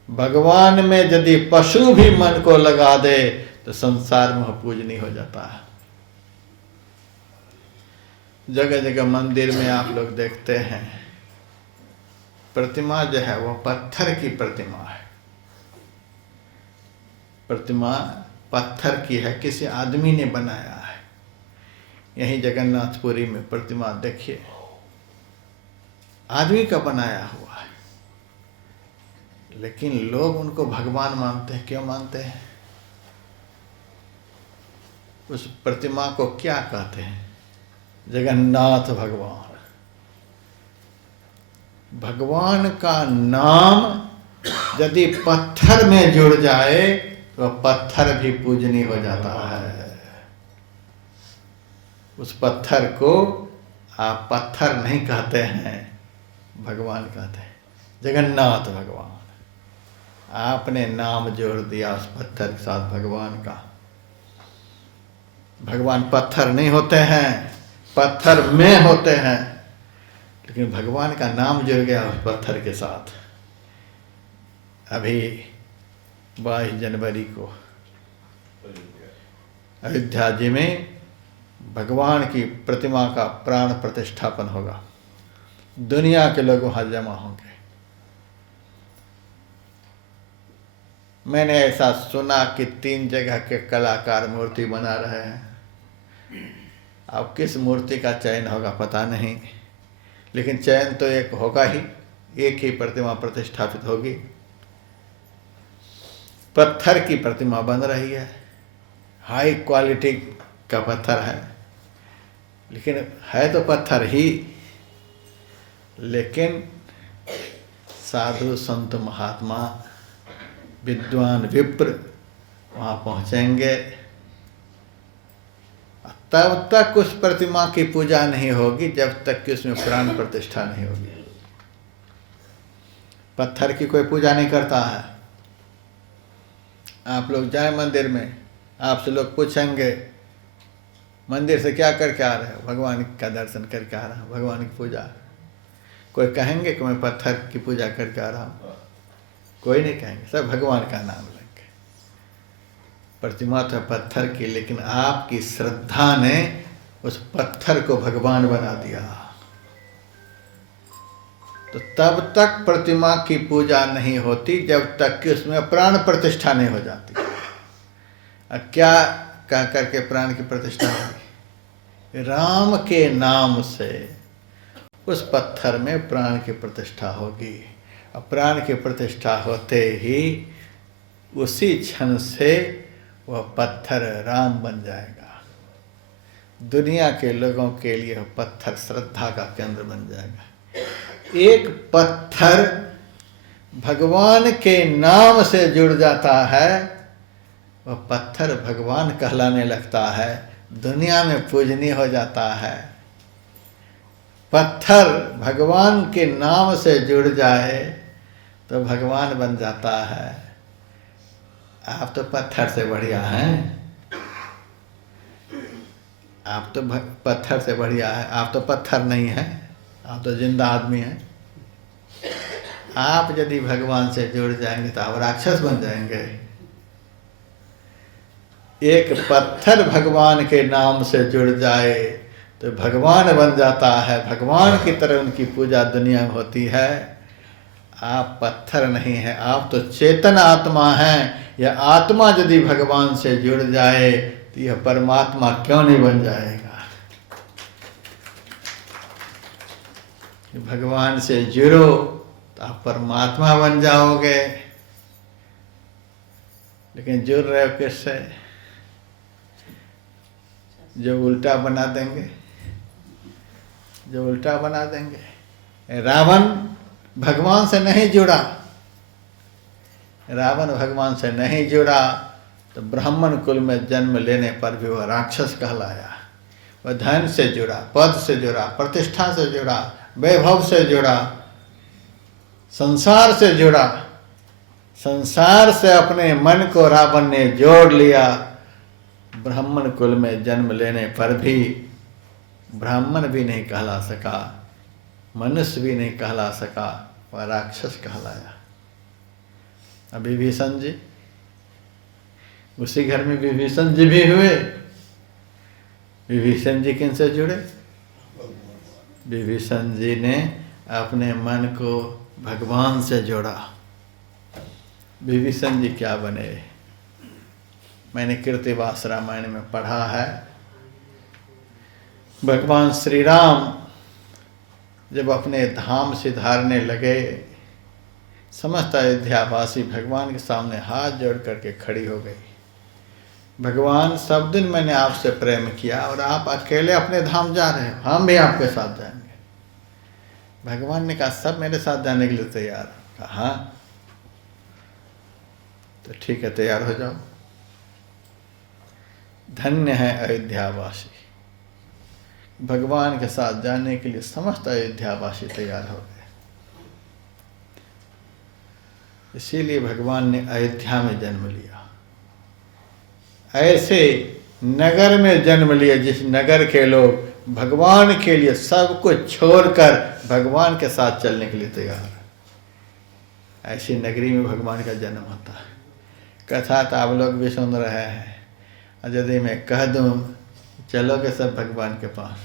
भगवान में यदि पशु भी मन को लगा दे तो संसार में पूजनीय हो जाता है। जगह जगह मंदिर में आप लोग देखते हैं प्रतिमा जो है वो पत्थर की प्रतिमा है। प्रतिमा पत्थर की है, किसी आदमी ने बनाया है। यहीं जगन्नाथपुरी में प्रतिमा देखिए, आदमी का बनाया हुआ है, लेकिन लोग उनको भगवान मानते हैं। क्यों मानते हैं? उस प्रतिमा को क्या कहते हैं? जगन्नाथ भगवान। भगवान का नाम यदि पत्थर में जुड़ जाए तो पत्थर भी पूजनीय हो जाता है। उस पत्थर को आप पत्थर नहीं कहते हैं, भगवान कहते हैं, जगन्नाथ भगवान। आपने नाम जोड़ दिया उस पत्थर के साथ भगवान का। भगवान पत्थर नहीं होते हैं, पत्थर में होते हैं, लेकिन भगवान का नाम जुड़ गया उस पत्थर के साथ। अभी 22 जनवरी को अयोध्या जी में भगवान की प्रतिमा का प्राण प्रतिष्ठापन होगा। दुनिया के लोग वहाँ जमा होंगे। मैंने ऐसा सुना कि 3 जगह के कलाकार मूर्ति बना रहे हैं। अब किस मूर्ति का चयन होगा पता नहीं, लेकिन चयन तो एक होगा ही, एक ही प्रतिमा प्रतिष्ठापित होगी। पत्थर की प्रतिमा बन रही है, हाई क्वालिटी का पत्थर है, लेकिन है तो पत्थर ही, लेकिन साधु संत महात्मा विद्वान विप्र वहाँ पहुँचेंगे। तब तक उस प्रतिमा की पूजा नहीं होगी जब तक कि उसमें प्राण प्रतिष्ठा नहीं होगी। पत्थर की कोई पूजा नहीं करता है। आप लोग जाए मंदिर में, आपसे लोग पूछेंगे मंदिर से क्या करके आ रहे हो? भगवान का दर्शन करके आ रहा हूँ, भगवान की पूजा। कोई कहेंगे कि मैं पत्थर की पूजा करके आ रहा हूँ? कोई नहीं कहेंगे, सब भगवान का नाम लेंगे। प्रतिमा तो पत्थर की, लेकिन आपकी श्रद्धा ने उस पत्थर को भगवान बना दिया। तो तब तक प्रतिमा की पूजा नहीं होती जब तक कि उसमें प्राण प्रतिष्ठा नहीं हो जाती। अब क्या कह करके प्राण की प्रतिष्ठा होगी? राम के नाम से उस पत्थर में प्राण की प्रतिष्ठा होगी। और प्राण की प्रतिष्ठा होते ही उसी क्षण से वह पत्थर राम बन जाएगा। दुनिया के लोगों के लिए वह पत्थर श्रद्धा का केंद्र बन जाएगा। एक पत्थर भगवान के नाम से जुड़ जाता है, वह पत्थर भगवान कहलाने लगता है, दुनिया में पूजनीय हो जाता है। पत्थर भगवान के नाम से जुड़ जाए तो भगवान बन जाता है। आप तो पत्थर से बढ़िया हैं, आप तो पत्थर से बढ़िया है। आप तो पत्थर नहीं हैं, आप तो जिंदा आदमी हैं। आप यदि भगवान से जुड़ जाएंगे तो आप राक्षस बन जाएंगे। एक पत्थर भगवान के नाम से जुड़ जाए तो भगवान बन जाता है, भगवान की तरह उनकी पूजा दुनिया में होती है। आप पत्थर नहीं हैं, आप तो चेतन आत्मा हैं। यह आत्मा यदि भगवान से जुड़ जाए तो यह परमात्मा क्यों नहीं बन जाएगा? भगवान से जुड़ो तो आप परमात्मा बन जाओगे। लेकिन जुड़ रहे हो किससे? जो उल्टा बना देंगे, जो उल्टा बना देंगे। रावण भगवान से नहीं जुड़ा, रावण भगवान से नहीं जुड़ा तो ब्राह्मण कुल में जन्म लेने पर भी वह राक्षस कहलाया। वह धन से जुड़ा, पद से जुड़ा, प्रतिष्ठा से जुड़ा, वैभव से जुड़ा, संसार से जुड़ा। संसार से अपने मन को रावण ने जोड़ लिया। ब्राह्मण कुल में जन्म लेने पर भी ब्राह्मण भी नहीं कहला सका, मनुष्य भी नहीं कहला सका, वह राक्षस कहलाया। अब विभीषण जी, उसी घर में विभीषण जी भी हुए। विभीषण जी किन से जुड़े? विभीषण जी ने अपने मन को भगवान से जोड़ा। विभीषण जी क्या बने? मैंने कृतिवास रामायण में पढ़ा है, भगवान श्री राम जब अपने धाम सिधारने लगे, समस्त अयोध्यावासी भगवान के सामने हाथ जोड़ करके खड़ी हो गई। भगवान, सब दिन मैंने आपसे प्रेम किया और आप अकेले अपने धाम जा रहे हो, हम भी आपके साथ जाएंगे। भगवान ने कहा, सब मेरे साथ जाने के लिए तैयार हो? कहा हाँ। तो ठीक है, तैयार हो जाओ। धन्य है अयोध्यावासी, भगवान के साथ जाने के लिए समस्त अयोध्यावासी तैयार हो गए। इसीलिए भगवान ने अयोध्या में जन्म लिया। ऐसे नगर में जन्म लिया जिस नगर के लोग भगवान के लिए सब कुछ छोड़कर भगवान के साथ चलने के लिए तैयार है। ऐसी नगरी में भगवान का जन्म होता है। कथा तो आप लोग भी सुन रहे हैं। यदि मैं कह दूं चलोगे सब भगवान के पास,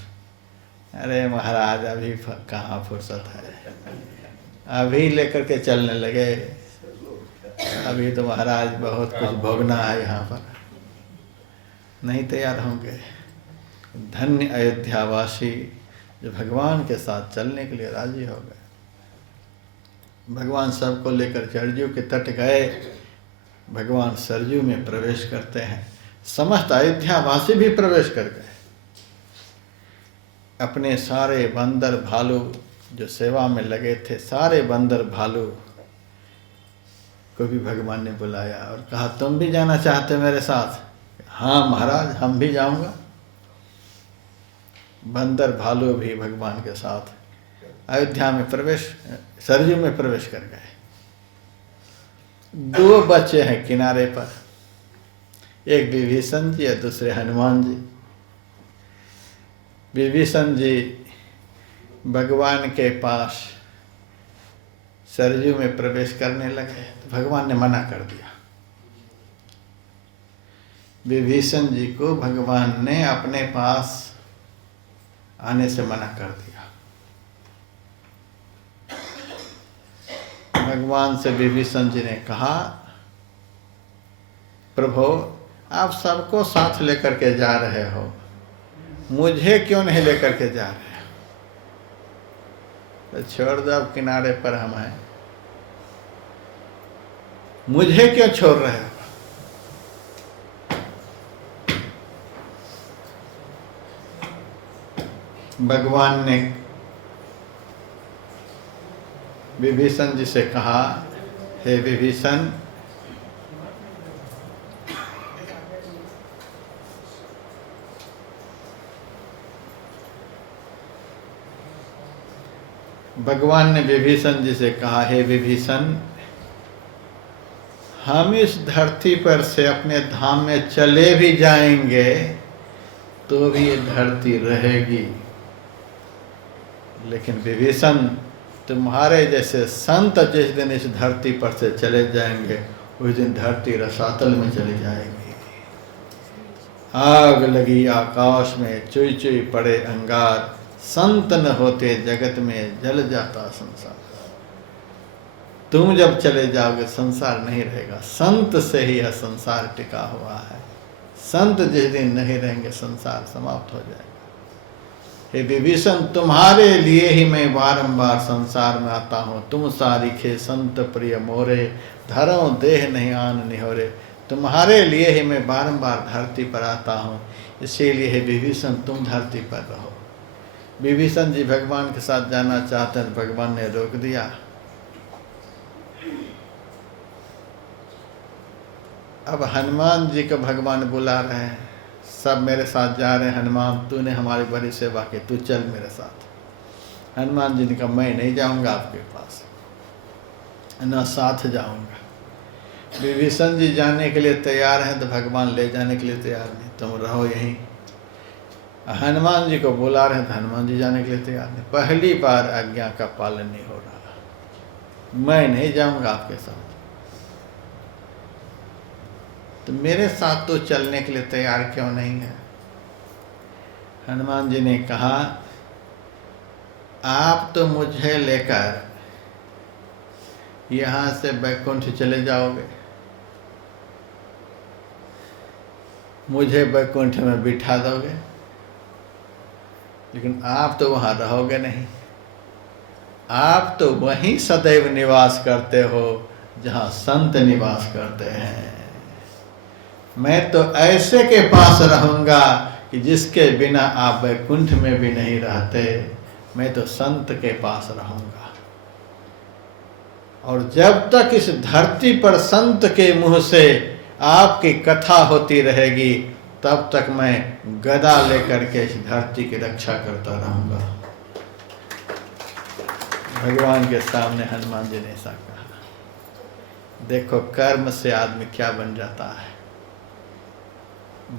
अरे महाराज अभी कहाँ फुर्सत है, अभी लेकर के चलने लगे, अभी तो महाराज बहुत कुछ भोगना है यहाँ पर, नहीं तैयार होंगे। धन्य अयोध्यावासी जो भगवान के साथ चलने के लिए राजी हो गए। भगवान सबको लेकर सरजू के तट गए। भगवान सरजू में प्रवेश करते हैं, समस्त अयोध्यावासी भी प्रवेश कर गए। अपने सारे बंदर भालू जो सेवा में लगे थे, सारे बंदर भालू को भी भगवान ने बुलाया और कहा, तुम भी जाना चाहते मेरे साथ? हाँ महाराज, हम भी जाऊंगा। बंदर भालू भी भगवान के साथ अयोध्या में प्रवेश, सरजू में प्रवेश कर गए। 2 बच्चे हैं किनारे पर, एक विभीषण जी और दूसरे हनुमान जी। विभीषण जी भगवान के पास सरयू में प्रवेश करने लगे तो भगवान ने मना कर दिया। विभीषण जी को भगवान ने अपने पास आने से मना कर दिया। भगवान से विभीषण जी ने कहा, प्रभु आप सबको साथ लेकर के जा रहे हो, मुझे क्यों नहीं लेकर के जा रहे हो? तो छोड़ दो, अब किनारे पर हम हैं, मुझे क्यों छोड़ रहे हो? भगवान ने विभीषण जी से कहा, हे विभीषण, भगवान ने विभीषण जी से कहा, हे विभीषण, हम इस धरती पर से अपने धाम में चले भी जाएंगे तो भी ये धरती रहेगी, लेकिन विभीषण तुम्हारे जैसे संत जिस दिन इस धरती पर से चले जाएंगे उस दिन धरती रसातल में चली जाएगी। आग लगी आकाश में, चुई चुई पड़े अंगार, संत न होते जगत में जल जाता संसार। तुम जब चले जाओगे संसार नहीं रहेगा, संत से ही यह संसार टिका हुआ है। संत जिस दिन नहीं रहेंगे संसार समाप्त हो जाएगा। हे विभीषण, तुम्हारे लिए ही मैं बारंबार संसार में आता हूँ। तुम सारिखे संत प्रिय मोरे, धरो देह नहीं आन निहोरे। तुम्हारे लिए ही मैं बारंबार धरती पर आता हूँ, इसीलिए हे विभीषण तुम धरती पर रहो। विभीषण जी भगवान के साथ जाना चाहते हैं, भगवान ने रोक दिया। अब हनुमान जी को भगवान बुला रहे हैं, सब मेरे साथ जा रहे हैं। हनुमान, तूने हमारी बड़ी सेवा की, तू चल मेरे साथ। हनुमान जी ने कहा, मैं नहीं जाऊंगा आपके पास, न साथ जाऊंगा। विभीषण जी जाने के लिए तैयार हैं तो भगवान ले जाने के लिए तैयार नहीं, तुम रहो यहीं। हनुमान जी को बुला रहे हैं तो हनुमान जी जाने के लिए तैयार नहीं। पहली बार आज्ञा का पालन नहीं हो रहा, मैं नहीं जाऊंगा आपके साथ। तो मेरे साथ तो चलने के लिए तैयार क्यों नहीं है? हनुमान जी ने कहा, आप तो मुझे लेकर यहाँ से बैकुंठ चले जाओगे, मुझे बैकुंठ में बिठा दोगे, लेकिन आप तो वहाँ रहोगे नहीं। आप तो वहीं सदैव निवास करते हो जहाँ संत निवास करते हैं। मैं तो ऐसे के पास रहूँगा कि जिसके बिना आप वैकुंठ में भी नहीं रहते। मैं तो संत के पास रहूँगा, और जब तक इस धरती पर संत के मुँह से आपकी कथा होती रहेगी तब तक मैं गदा लेकर के इस धरती की रक्षा करता रहूँगा। भगवान के सामने हनुमान जी ने ऐसा कहा। देखो कर्म से आदमी क्या बन जाता है।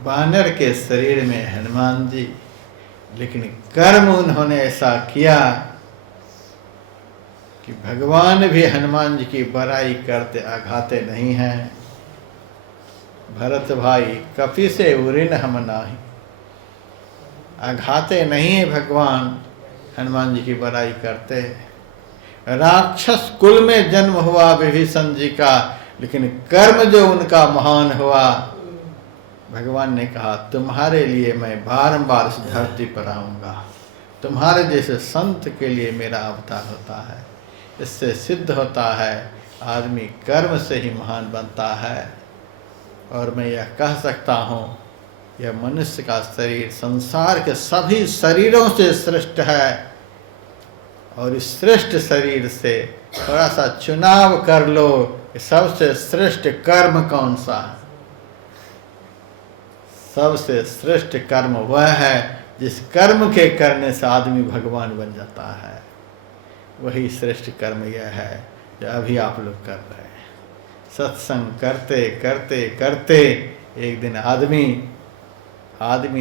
बानर के शरीर में हनुमान जी, लेकिन कर्म उन्होंने ऐसा किया कि भगवान भी हनुमान जी की बड़ाई करते आघाते नहीं हैं। भरत भाई कपि से उरिन हम नाही, आघाते नहीं है भगवान, हनुमान जी की बड़ाई करते। राक्षस कुल में जन्म हुआ विभीषण जी का, लेकिन कर्म जो उनका महान हुआ। भगवान ने कहा, तुम्हारे लिए मैं बारंबार इस धरती पर आऊँगा, तुम्हारे जैसे संत के लिए मेरा अवतार होता है। इससे सिद्ध होता है आदमी कर्म से ही महान बनता है। और मैं यह कह सकता हूँ, यह मनुष्य का शरीर संसार के सभी शरीरों से श्रेष्ठ है, और इस श्रेष्ठ शरीर से थोड़ा सा चुनाव कर लो कि सबसे श्रेष्ठ कर्म कौन सा है। सबसे श्रेष्ठ कर्म वह है जिस कर्म के करने से आदमी भगवान बन जाता है। वही श्रेष्ठ कर्म यह है जो अभी आप लोग कर रहे हैं। सत्संग करते करते करते एक दिन आदमी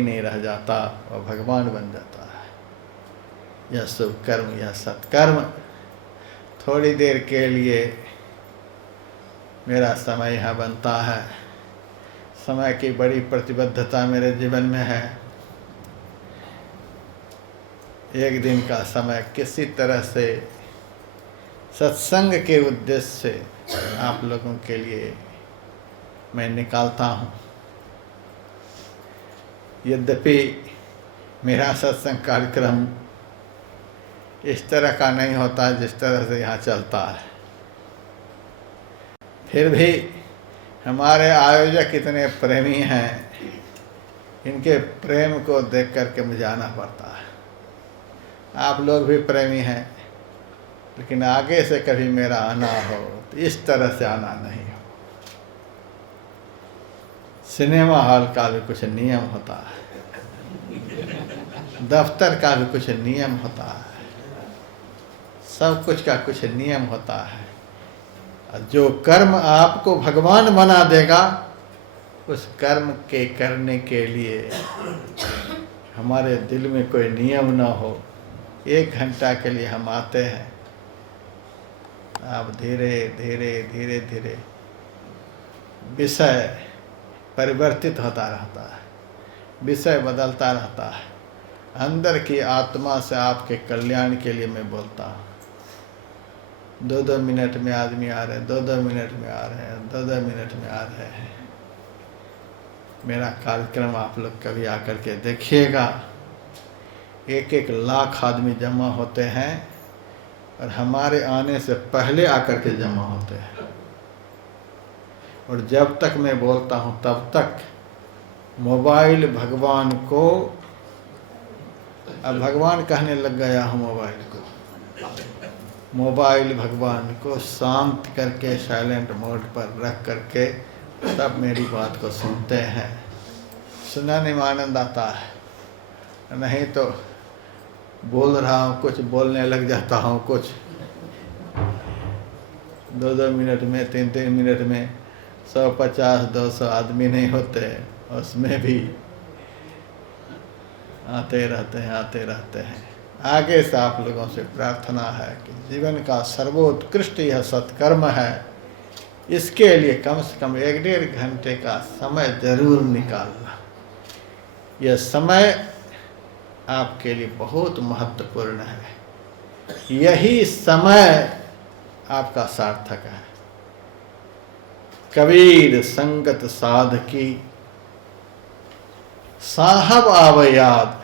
नहीं रह जाता, वह भगवान बन जाता है। यह शुभ कर्म, यह सत्कर्म थोड़ी देर के लिए मेरा समय यहाँ बनता है। समय की बड़ी प्रतिबद्धता मेरे जीवन में है। एक दिन का समय किसी तरह से सत्संग के उद्देश्य से आप लोगों के लिए मैं निकालता हूँ। यद्यपि मेरा सत्संग कार्यक्रम इस तरह का नहीं होता जिस तरह से यहाँ चलता है, फिर भी हमारे आयोजक इतने प्रेमी हैं, इनके प्रेम को देख करके मुझे आना पड़ता है। आप लोग भी प्रेमी हैं, लेकिन आगे से कभी मेरा आना हो तो इस तरह से आना नहीं हो। सिनेमा हॉल का भी कुछ नियम होता है, दफ्तर का भी कुछ नियम होता है, सब कुछ का कुछ नियम होता है। जो कर्म आपको भगवान बना देगा, उस कर्म के करने के लिए हमारे दिल में कोई नियम ना हो। 1 घंटा के लिए हम आते हैं, आप धीरे धीरे धीरे धीरे विषय परिवर्तित होता रहता है, विषय बदलता रहता है। अंदर की आत्मा से आपके कल्याण के लिए मैं बोलता हूँ। 2-2 मिनट में आदमी आ रहे हैं, 2-2 मिनट में आ रहे हैं, 2-2 मिनट में आ रहे हैं। मेरा कार्यक्रम आप लोग कभी आकर के देखिएगा। 1-1 लाख आदमी जमा होते हैं और हमारे आने से पहले आकर के जमा होते हैं। और जब तक मैं बोलता हूँ तब तक मोबाइल भगवान को, अब भगवान कहने लग गया हूँ मोबाइल भगवान को शांत करके साइलेंट मोड पर रख करके तब मेरी बात को सुनते हैं। सुनाने में आनंद आता है, नहीं तो बोल रहा हूँ, कुछ बोलने लग जाता हूँ, कुछ 2-2 मिनट में 3-3 मिनट में 150-200 आदमी नहीं होते, उसमें भी आते रहते हैं। आगे से आप लोगों से प्रार्थना है कि जीवन का सर्वोत्कृष्ट यह सत्कर्म है, इसके लिए कम से कम 1-1.5 घंटे का समय जरूर निकालना। यह समय आपके लिए बहुत महत्वपूर्ण है। यही समय आपका सार्थक है। कबीर संगत साधकी साहब आव याद,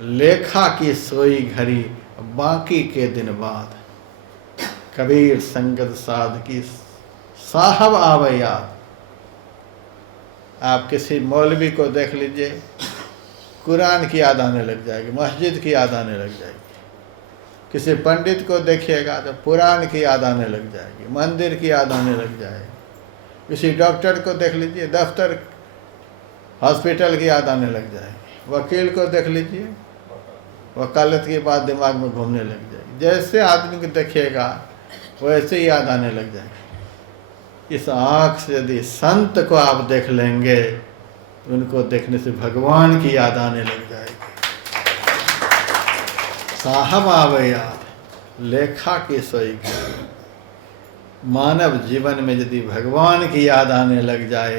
लेखा की सोई घड़ी बाकी के दिन बाद। कबीर संगत साधकी साहब आव याद। आप किसी मौलवी को देख लीजिए, कुरान की याद आने लग जाएगी, मस्जिद की याद आने लग जाएगी। किसी पंडित को देखिएगा तो पुराण की याद आने लग जाएगी, मंदिर की याद आने लग जाएगी। किसी डॉक्टर को देख लीजिए, दफ्तर हॉस्पिटल की याद आने लग जाएगी। वकील को देख लीजिए, वकालत की बात दिमाग में घूमने लग जाएगी। जैसे आदमी को देखिएगा वैसे ही याद आने लग जाएगी। इस आँख से यदि संत को आप देख लेंगे तो उनको देखने से भगवान की याद आने लग जाएगी। साहब आवे याद, लेखा की सोई घड़ी। मानव जीवन में यदि भगवान की याद आने लग जाए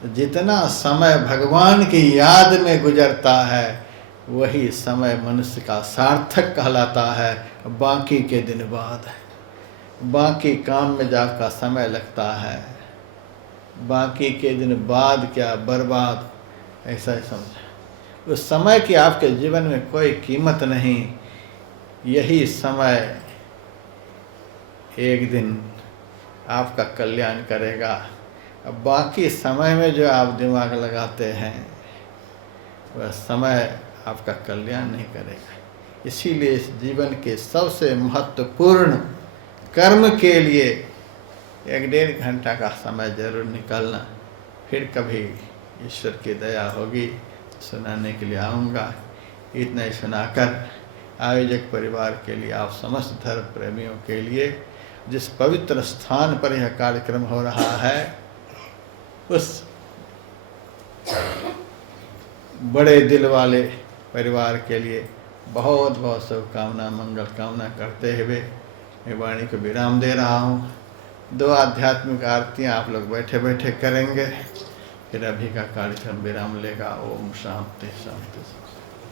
तो जितना समय भगवान की याद में गुजरता है वही समय मनुष्य का सार्थक कहलाता है। बाकी के दिन बाद, बाकी काम में जाकर समय लगता है, बाकी के दिन बाद क्या बर्बाद, ऐसा ही समझे। उस समय की आपके जीवन में कोई कीमत नहीं। यही समय एक दिन आपका कल्याण करेगा। अब बाकी समय में जो आप दिमाग लगाते हैं वह समय आपका कल्याण नहीं करेगा। इसीलिए इस जीवन के सबसे महत्वपूर्ण कर्म के लिए 1-1.5 घंटा का समय जरूर निकालना। फिर कभी ईश्वर की दया होगी सुनाने के लिए आऊँगा। इतना ही सुनाकर आयोजक परिवार के लिए, आप समस्त धर्म प्रेमियों के लिए, जिस पवित्र स्थान पर यह कार्यक्रम हो रहा है उस बड़े दिल वाले परिवार के लिए बहुत बहुत शुभकामना, मंगल कामना करते हुए मैं वाणी को विराम दे रहा हूँ। 2 आध्यात्मिक आरतियाँ आप लोग बैठे बैठे करेंगे, फिर अभी का कार्यक्रम विराम लेगा। ओम शांति शांति शांति।